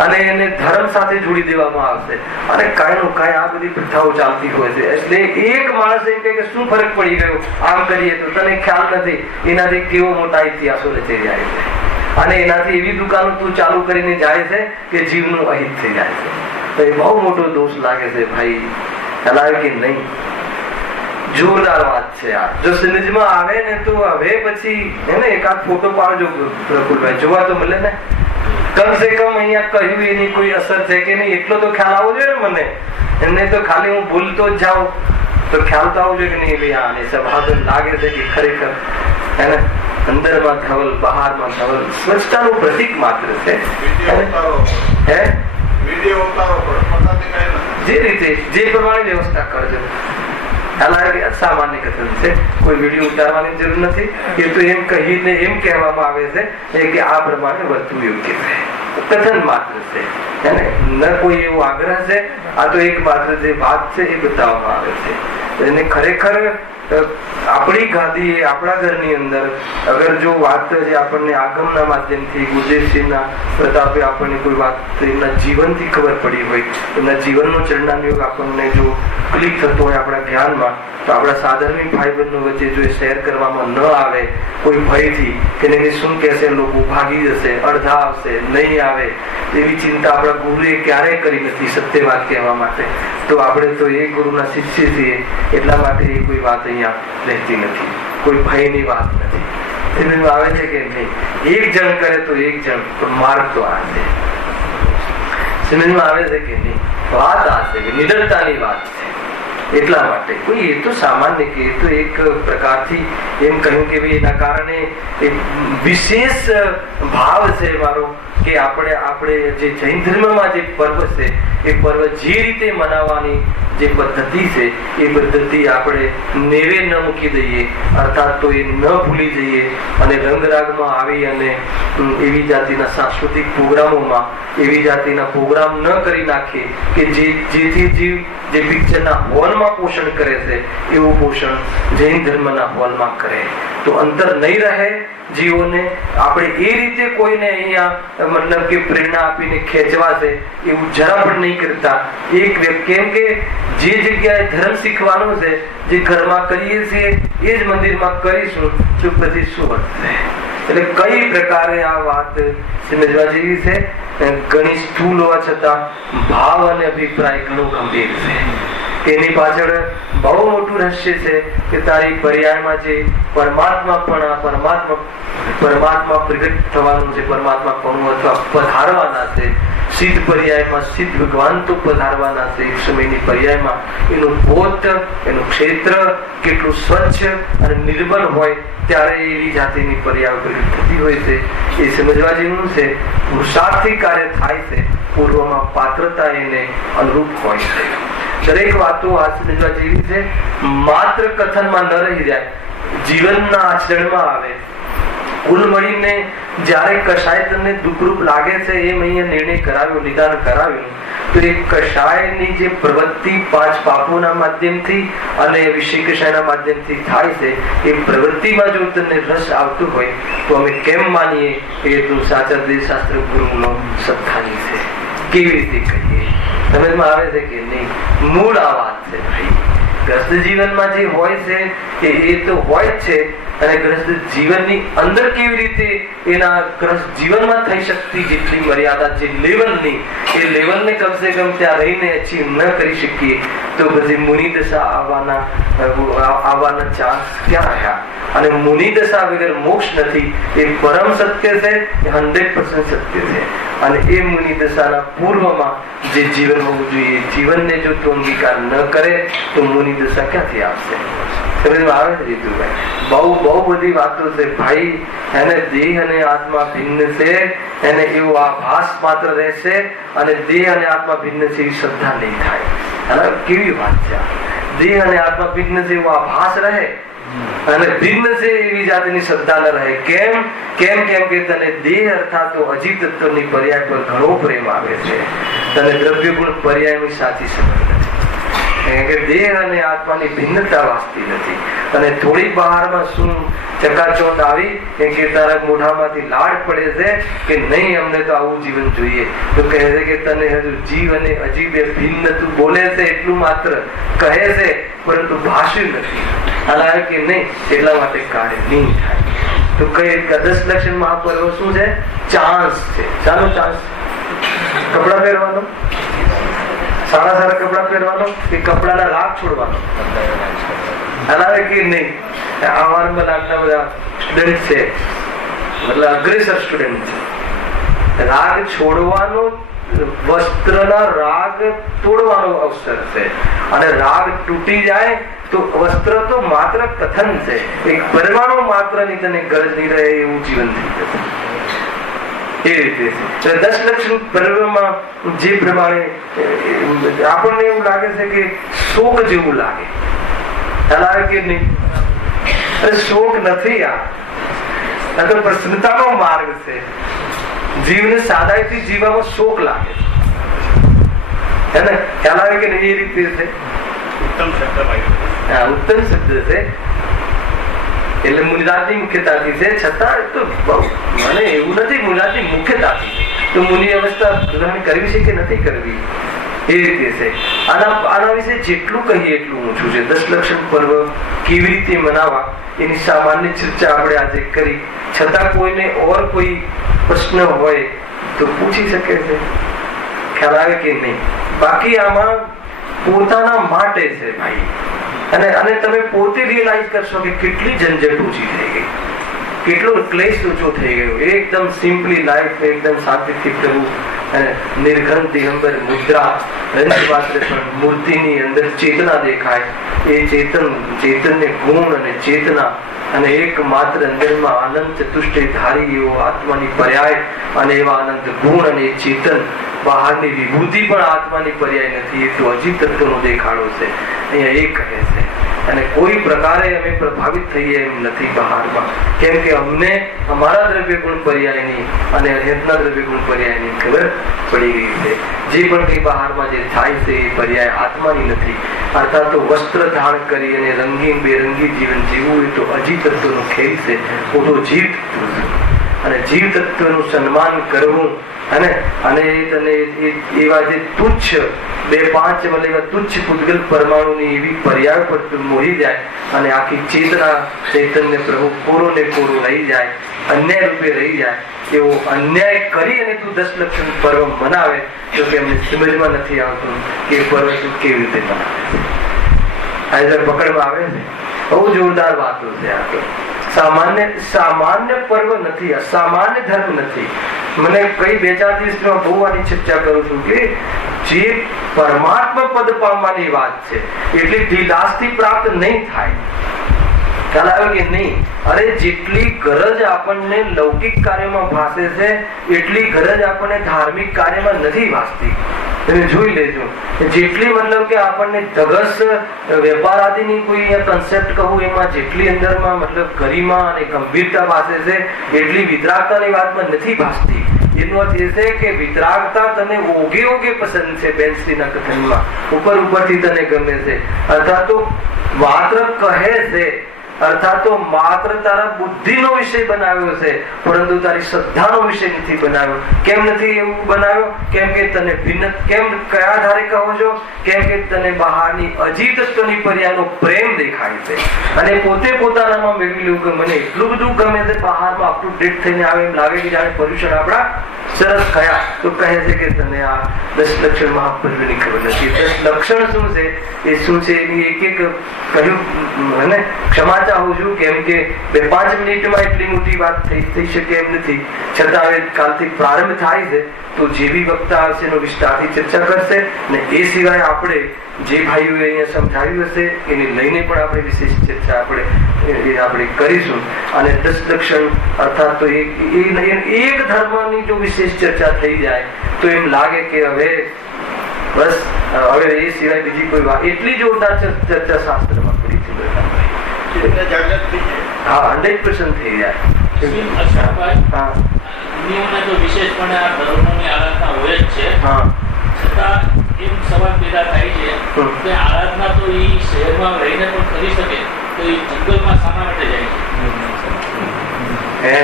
અને એને ધર્મ સાથે જોડી દેવામાં આવશે, અને કાંઈ નું કાંઈ આ બધી પ્રથાઓ ચાલતી હોય છે. એટલે એક માણસ એમ કે શું ફરક પડી ગયો આમ કરીએ તો, તને ખ્યાલ નથી એનાથી કેવો મોટા ઇતિહાસો રચાઈ જાય છે, અને એનાથી એવી દુકાનો તું ચાલુ કરીને જાય છે કે જીવનું અહિત થઈ જાય છે. તો એ બહુ મોટો દોષ લાગે છે ભાઈ. ચલાવે કે નહીં? જોરદાર વાત છે આ. જો સિનેજમાં આવે ને તો હવે પછી એને એકાદ ફોટો પાડજો પ્રફુલભાઈ, જોવા તો મળે ને. કમ સે કમ અહીંયા કહ્યું એની કોઈ અસર છે કે નહીં એટલો તો ખ્યાલ આવવો જોઈએ ને મને. એમને તો ખાલી હું ભૂલતો જ જાઉં તો ખ્યાલ તો આવવો જોઈએ કે નહીં ભાઈ આને સભા તો લાગે છે કે ખરેખર હે ને અંદરમાં ધવલ બહારમાં ધવલ સ્વચ્છતાનું પ્રતીક માત્ર છે. હે જે રીતે જે પ્રમાણે વ્યવસ્થા કરજો. સામાન્ય કથન છે, કોઈ વિડીયો ઉતારવાની જરૂર નથી. એ તો એમ કહીને એમ કહેવામાં આવે છે કે આ પ્રમાણે વર્તવું યોગ્ય છે. કથન માત્ર છે, ન કોઈ એવો આગ્રહ છે. આ તો એક માત્ર જે વાત છે એ બતાવવામાં આવે છે. એને ખરેખર આપણી ગાદી આપણા ઘરની અંદર અગર જો વાત જે આપણને આગમના માધ્યમથી ગુરુદેવસિંહના પ્રતાપે આપણને કોઈ વાત એમના જીવનથી ખબર પડી હોય, એમના જીવનનો ચરણાનુયોગ આપણને જો ક્લિક થતો હોય આપણા જ્ઞાનમાં, તો આપણા સાધારણ ભાઈ બહેનો વચ્ચે જો એ શેર કરવામાં ન આવે કોઈ ભયથી કે એને શું કહેશે, લોકો ભાગી જશે, અડધા આવશે, નહીં આવે, એવી ચિંતા આપણા ગુરુએ ક્યારેય કરી નથી સત્ય વાત કહેવા માટે. તો આપણે તો એ ગુરુના શિષ્ય છીએ, એટલા માટે એ કોઈ વાત અહીંયા રહેતી નથી, કોઈ ભયની વાત નથી. સમજમાં આવે છે કે નહીં? એક જણ કરે તો એક જણ, તો માર્ગ તો આ છે. સમજમાં આવે છે કે નહીં? વાત આ છે કે નિડરતાની વાત છે. એટલા માટે કોઈ એ તો સામાન્ય કે એ તો એક પ્રકારથી એમ કહ્યું કે ભાઈ એના કારણે એક વિશેષ ભાવ છે મારો કે આપણે જે જૈન ધર્મમાં જે પર્વ છે એ પર્વ જે રીતે મનાવવાની જે પદ્ધતિ છે એ પદ્ધતિ આપણે નેવે ન મૂકી દઈએ, અર્થાત તો એ ન ભૂલી જઈએ અને રંગરાગમાં આવી અને એવી જાતિના સાંસ્કૃતિક પ્રોગ્રામોમાં એવી જાતિના પ્રોગ્રામ ન કરી નાખીએ કે જેથી જીવ જે પિક્ચરના હોલમાં પોષણ કરે છે એવું પોષણ જૈન ધર્મના હોલમાં કરે, તો અંતર નહીં રહે જીવોને. આપણે એ રીતે કોઈને અહીંયા મતલબ કે પ્રેરણા આપીને ખેંચવા છે એવું જરા પણ નહીં કરતા. કેમ કે જે જગ્યાએ ધર્મ શીખવાનો છે, જે ઘરમાં કરીએ છીએ એ જ મંદિરમાં કરીશું, તો પછી શું વધશે? એટલે કઈ પ્રકારે આ વાત સમજવા જેવી છે. ઘણી સ્થૂલ હોવા છતાં ભાવ અને અભિપ્રાય ઘણો ગંભીર છે. તેની પાછળ બહુ મોટું રહસ્ય છે કે તારી પર્યાયમાં જે પરમાત્મા પ્રગટ થવાનું છે, પરમાત્મા કોનું અથવા પધારવાના છે, સિદ્ધ પર્યાયમાં સિદ્ધ ભગવાન તો પધારવાના છે. એક સમયની પર્યાયમાં એનું પોત, એનું ક્ષેત્ર કેટલું સ્વચ્છ અને નિર્મળ હોય ત્યારે એવી જાતિની પર્યાય પ્રગટ થતી હોય છે. એ સમજવા જેવું છે. પુરુષાર્થથી કાર્ય થાય છે, પૂર્વમાં પાત્રતા એને અનુરૂપ હોય છે. દરેક વાતો આ સમજવા જેવી છે. માત્ર કથનમાં ન રહી જાય, જીવનના આચરણમાં આવે. કુલ મળીને જ્યારે કશાય તમને દુઃખરૂપ લાગે છે એમ અહીંયા નિર્ણય કરાવ્યો, નિદાન કરાવ્યું, તો એ કશાયની જે પ્રવૃત્તિ 5 પાપોના માધ્યમથી અને વિષય કશાયના માધ્યમથી થાય છે, એ પ્રવૃત્તિમાં જો તમને રસ આવતો હોય તો અમે કેમ માનીએ કે એ તો સાચા દેવશાસ્ત્ર ગુરુનો સત્તાની છે? કેવી રીતે કહીએ? સમજમાં આવે છે કે નહીં? મૂળ આ વાત છે ભાઈ. ગ્રસ્ત જીવનમાં જે હોય છે એ તો હોય જ છે, અને ગ્રસ્ત જીવનની અંદર કેવી રીતે એના ગ્રસ્ત જીવનમાં થઈ શકતી જેટલી મર્યાદા, જે લેવલની, એ લેવલને કમસે કમ ત્યાં રહીને અચીવ ન કરી શકીએ તો પછી મુનિ દશા આવવાના ચાન્સ ક્યાં રહ્યા? અને મુનિ દશા વગર મોક્ષ નથી, એ પરમ સત્ય છે, એ 100% સત્ય છે. અને એ મુનિ દશાના પૂર્વમાં જે જીવન હોવું જોઈએ, જીવનને જો તું અંગીકાર ન કરે તો મુનિ દશા ક્યાંથી આવશે? સમજમાં આવે છે જીતુભાઈ? બહુ બધી વાતો છે ભાઈ. એને દેહ અને આત્મા ભિન્ન છે, એને એવો આભાસ માત્ર રહેશે, અને દેહ અને આત્મા ભિન્ન છે એવી શ્રદ્ધા નહીં થાય. અને કેવી વાત છે? દેહ અને આત્મા ભિન્ન છે એવો આભાસ રહે અને ભિન્ન છે એવી જાતની શ્રદ્ધા ન રહે. કેમ કે તને દેહ અર્થાત અજીત તત્વની પર્યાય પર ઘણો પ્રેમ આવે છે, તને દ્રવ્ય ગુણ પર્યાયની સાચી સમજ નથી. કે દેહ અને આત્માની ભિન્નતા વાસ્તી નથી. અને થોડી બહારમાં શું ચકાચોંધ આવી કે તારા મોઢામાંથી લાડ પડે છે કે નહીં, અમને તો આવું જીવન જોઈએ, તો કહે છે કે તને હજુ જીવ અને અજીબ એ ભિન્ન તું બોલે છે એટલું માત્ર કહે છે, પરંતુ ભાષ્યું નથી. હાલાય કે નહીં, એટલા માટે કાર્ય નહીં થાય. તો કઈ 10 લક્ષણ મહાપર્વ શું છે? ચાન્સ છે. ચાલો ચાન્સ. કપડા પહેરવાનો, સારા કપડા પહેરવાનો કે કપડાના રાગ છોડવાનો? હાલાય કે નહીં? અમારા આટલા બધા સ્ટુડન્ટ છે, મતલબ અગ્રેસર સ્ટુડન્ટ છે. રાગ છોડવાનો, વસ્ત્રના રાગ તોડવાનો અવસર છે. અને રાગ તૂટી જાય તો વસ્ત્ર તો માત્ર કથન છે, એક પરમાણુ માત્ર ની તને ગરજ નહીં રહે એવું જીવન થઈ જશે. એ રીતે 10 લક્ષણ પર્વમાં જે પ્રમાણે આપણને એવું લાગે છે કે શોક જેવું લાગે, ખ્યાલ કે નહીં? શોક નથી, આ તો પ્રસન્નતાનો માર્ગ છે. જીવને સાદાઈથી જીવવામાં શોક લાગે છે, ખ્યાલ આવે કે નહીં? એ રીતે છે. ઉત્તમ શબ્દ ભાઈ. ઉત્તમ શબ્દ છે, એટલે મુનિરાજની મુખ્યતાથી છે, છતાં તો મને એવું નથી મુનિરાજની મુખ્યતાથી તો મુનિ અવસ્થા ગ્રહણ કરવી છે કે નથી કરવી એ રીતે છે. આના વિશે જેટલું કહીએ એટલું ઓછું છે. 10 લક્ષણ પર્વ કેવી રીતે મનાવવા એની સામાન્ય ચર્ચા આપણે આજે કરી, છતાં કોઈને ઓર કોઈ પ્રશ્ન હોય તો પૂછી શકે છે, ખ્યાલ આવે કે નહીં. બાકી આમાં પોતાના માટે છે ભાઈ, અને તમે પોતે રિયલાઇઝ કરશો કે કેટલી ઝંઝટ ઓછી થઈ ગઈ, કેટલો ક્લેશ ઓછો થઈ ગયો. એકદમ સિમ્પલી લાઈફ, એકદમ શાંતિથી પ્રભુ અને નિર્ઘન દિગંબર મુદ્રા રંજપાત્ર પણ મૂર્તિની અંદર ચેતના દેખાય. એ ચેતનને ગુણ અને ચેતના અને એકમાત્ર અંદરમાં આનંદ ચતુષ્ટય ધારી એવો આત્માની પર્યાય અને એવા અનંત ગુણ અને ચેતન, બહારની વિભૂતિ પણ આત્માની પર્યાય નથી. એ તો અજીત તત્વનો દેખાડો છે અહીંયા એ કહે છે. અને કોઈ પ્રકારે અમે પ્રભાવિત થઈએ એમ નથી બહારમાં, કેમ કે અમને અમારા દ્રવ્ય ગુણ પર્યાયની અને અધ્યાત્મના દ્રવ્ય ગુણ પર્યાયની ખબર પડી ગઈ છે. જે પણ કઈ બહારમાં જે થાય છે એ પર્યાય આત્માની નથી. અર્થાત તો વસ્ત્ર ધારણ કરી અને રંગીન બેરંગી જીવન જીવવું એ તો અજીત તત્વનો ખેલ છે. હું તો જીવ તત્વ છું અને જીવ તત્વનું સન્માન કરવું અને એવા જે તુચ્છ 2-5 એવા તુચ્છ પૂતગલ પરમાણુની એવી પર્યાય પર મોહી જાય અને આખી ચેતના ચૈતન્ય પ્રભુ કોરો ને કોરો રહી જાય, અન્યાય રૂપે રહી જાય. એવો અન્યાય કરી અને તું 10 લક્ષણ પર્વ મનાવે તો કે અમને સમજમાં નથી આવતું કે પર્વ તું કેવી રીતે મનાવે. પકડવા આવે છે. બહુ જોરદાર વાતો છે આ તો. સામાન્ય પર્વ નથી, અસામાન્ય ધર્મ નથી. મને કઈ 2-4 દિવસમાં બહુ આની ચર્ચા કરું છું કે જે પરમાત્મા પદ પામવાની વાત છે એટલે ઢીલાસથી પ્રાપ્ત નહીં થાય. ખ્યાલ આવે કે નહીં? અરે જેટલી ગરજ આપણને લૌકિક કાર્યમાં ભાસે છે એટલી ગરજ આપણને ધાર્મિક કાર્યમાં નથી ભાસતી. તમે જોઈ લેજો, જેટલી મતલબ કે આપણને ધગસ વેપાર આદિની કોઈ કન્સેપ્ટ કહું એમાં જેટલી અંદરમાં મતલબ ગરિમા અને ગંભીરતા ભાસે છે એટલી વિતરાગતાની વાતમાં નથી ભાસતી. એનો અર્થ એ છે કે વિતરાગતા તને ઓગે પસંદ છે. બેન્સીના કથનમાં ઉપરથી તને ગમે છે, અર્થાત તો માત્ર કહે છે, અર્થાત તો માત્ર તારા બુદ્ધિનો વિષય બનાવ્યો છે પરંતુ તારી શ્રદ્ધાનો વિષય નથી બનાવ્યો. કેમ નથી એવું બનાવ્યો? કેમ કે તને ભિન્ન કેમ કયા આધારે કહો છો? કેમ કે તને બહારની અજીતત્વની પર્યાયનો પ્રેમ દેખાય છે અને પોતે પોતાનામાં મેળવી લેવું કે મને એટલું બધું ગમે છે, બહારમાં અપ ટુ ડેટ થઈને આવે એમ લાગે કે જાણે પર્યુષણ આપણા સરસ થયા. તો કહે છે કે તને આ 10 લક્ષણ મહાપર્વની ખબર નથી. 10 લક્ષણ શું છે એ શું છે એની એક કહ્યું અને ક્ષમા ચાહું છું, કેમ કે 2-5 મિનિટમાં એટલી મોટી વાત થઈ શકે એમ નથી. છતાં હવે કાલથી પ્રારંભ થાય છે તો જે બી વક્તા હશે એનો વિસ્તારથી ચર્ચા કરશે ને એ સિવાય આપણે જે ભાઈઓએ અહીંયા સમજાવ્યું હશે એને લઈને પણ આપણે વિશેષ ચર્ચા આપણે કરીશું. અને 10 લક્ષણ અર્થાત તો એક ધર્મની જો વિશેષ ચર્ચા થઈ જાય તો એમ લાગે કે હવે બસ હવે એ સિવાય બીજી કોઈ વાત એટલી જોરદાર ચર્ચા શાસ્ત્રમાં કરી છે. હા, 100% થઈ જાય. દુનિયામાં તો વિશેષપણે આ ધર્મોની આરાધના હોય જ છે, છતાં એમ સવાલ પેદા થાય છે કે આરાધના તો એ શહેરમાં રહીને પણ કરી શકે તો એ જંગલમાં શાના માટે જાય છે?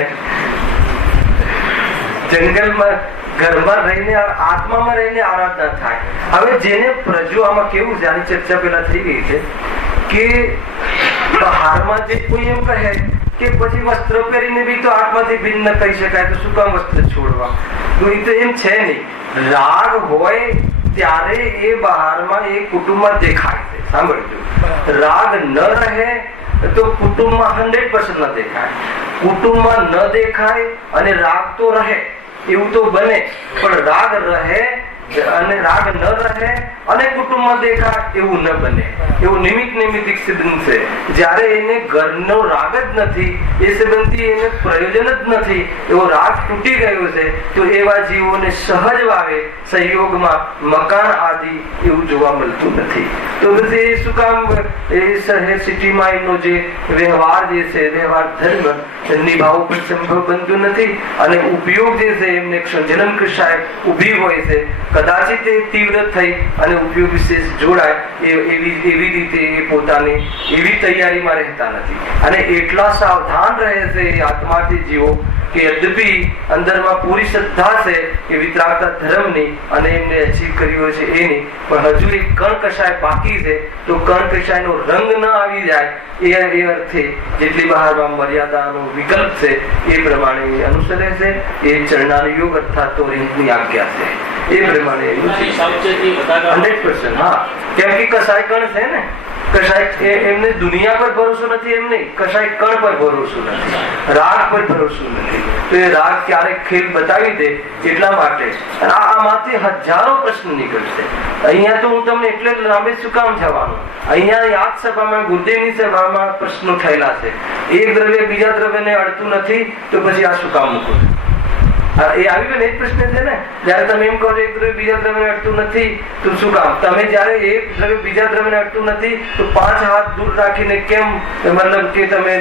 જંગલમાં ઘરમાં રહીને આત્મામાં રહીને આરાધના થાય. હવે જેને પ્રજો આમાં કેવું છે, આની ચર્ચા પેલા થઈ ગઈ છે કે બહારમાં જે કોઈ એમ કહે કે પછી વસ્ત્ર પહેરીને બી તો આત્માથી ભિન્ન કહી શકાય તો શું કામ વસ્ત્ર છોડવા? તો એ તો એમ છે નહીં. રાગ હોય ત્યારે એ બહારમાં એ કુટુંબમાં દેખાય છે. સાંભળજો, રાગ ન રહે તો કુટુંબમાં 100% ન દેખાય. કુટુંબમાં ન દેખાય અને રાગ તો રહે એવું તો બને, પણ રાગ રહે અને રાગ ન રહે અને કુટુંબમાં દેખાય એવું ન બને. એવું નિમિત્તિક સંબંધ છે. જ્યારે એને ઘરનો રાગ જ નથી, એ સંબંધી એને પ્રયોજન જ નથી, એવો રાગ તૂટી ગયો છે તો એવા જીવોને સહજ વાવે સંયોગમાં મકાન આદિ એવું જોવા મળતું નથી. તો પછી શું કામ એ શહેર સિટીમાં એમનો જે વ્યવહાર જે છે વ્યવહાર ધર્મ નિભાવવું પણ સંભવ બનતું નથી અને ઉપયોગ જે છે એમને જનન કૃષાએ ઊભી હોય છે. કદાચિત એ તીવ્ર થઈ અને અને ઉપયોગ વિશેષ જોડાય એવી રીતે એ પોતાની એવી તૈયારીમાં રહેતા નથી અને એટલા સાવધાન રહે છે એ આત્માર્થી જીવો કે યદ્યપિ અંદરમાં પૂરી શ્રદ્ધા છે કે વિતરાગતા ધર્મની અને એમને અચીવ કર્યો છે એની, પણ હજુ એક કણ કશાય બાકી છે. તો કણ કશાયનો રંગ ન આવી જાય એ અર્થે જેટલી બહારમાં મર્યાદાનો વિકલ્પ છે એ પ્રમાણે અનુસરે છે. એ ચરણાનો યોગ અર્થાત તો રીતની આજ્ઞા છે એ પ્રમાણે 100%. હા, કેમ કે કસાય કણ છે ને, કશાય એમને દુનિયા પર ભરોસો નથી, એમ નહીં, કશાય કણ પર ભરોસો નથી, રાગ પર ભરોસો નથી. તો એ રાગ ક્યારેક ખેલ બતાવી દે એટલા માટે આમાંથી હજારો પ્રશ્ન નીકળશે. અહીંયા તો હું તમને એટલે લાંબે શું કામ જવાનું, અહીંયા યાદ સભામાં ગુરુદેવની સભામાં પ્રશ્નો થયેલા છે. એક દ્રવ્ય બીજા દ્રવ્યને અડતું નથી તો પછી આ શું કામ મૂકવું? એ આવી ગયો ને એક પ્રશ્ન છે ને, જયારે તમે એમ કહો એક દ્રવ્ય બીજા દ્રવ્યને અડતું નથી તો શું કામ? તમે જયારે એક દ્રવ્ય બીજા દ્રવ્યને અડતું નથી તો 5 હાથ દૂર રાખીને કેમ, મતલબ કે તમે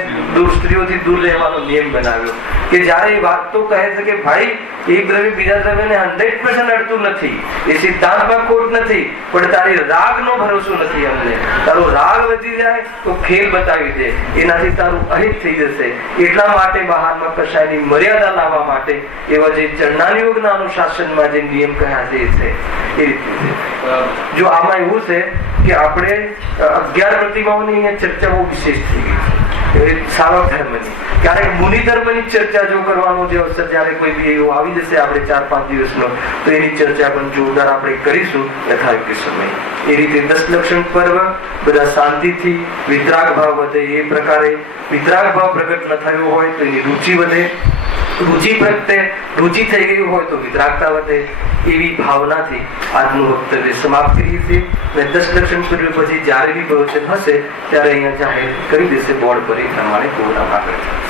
સ્ત્રીઓથી દૂર રહેવાનો નિયમ બનાવ્યો? કે જયારે એ વાત તો કહે છે કે ભાઈ એક દ્રવ્ય બીજા દ્રવ્યને 100% અડતું નથી, એ સિદ્ધાંતમાં ખોટ નથી, પણ તારી રાગનો ભરોસો નથી. અમને તારો રાગ વધી જાય તો ખેલ બતાવી દે, એનાથી તારું અહિત થઈ જશે. એટલા માટે બહારમાં કશાયની મર્યાદા લાવવા માટે એવા જે ચરણાની યોગના અનુશાસનમાં જે નિયમ કહ્યા છે એ રીતે. જો આમાં એવું છે કે આપણે 11 પ્રતિમાઓની અહીંયા ચર્ચા બહુ વિશેષ થઈ ગઈ છે સાવક ધર્મની. ક્યારેક મુનિ ધર્મની ચર્ચા જો કરવાનો જે અવસર જયારે કોઈ બી એવું આવી જશે આપણે 4-5 દિવસનો, તો એની ચર્ચા પણ જોરદાર આપણે કરીશું યથાયોગ્ય સમય. એ રીતે 10 લક્ષણ પર્વ બધા શાંતિથી વિતરાગ ભાવ વધે એ પ્રકારે. વિતરાગ ભાવ પ્રગટ ન થયો હોય તો એની રુચિ વધે, રુચિ થઈ ગઈ હોય તો વિતરાગતા વધે. એવી ભાવનાથી આજનું વક્તવ્ય સમાપ્ત કરીએ છીએ. 10 લક્ષણ પર્વ પછી જયારે બી પ્રવચન હશે ત્યારે અહીંયા જાહેર કરી દેશે બોર્ડ પર, એ પ્રમાણે પ્રોગ્રામ આગળ થશે.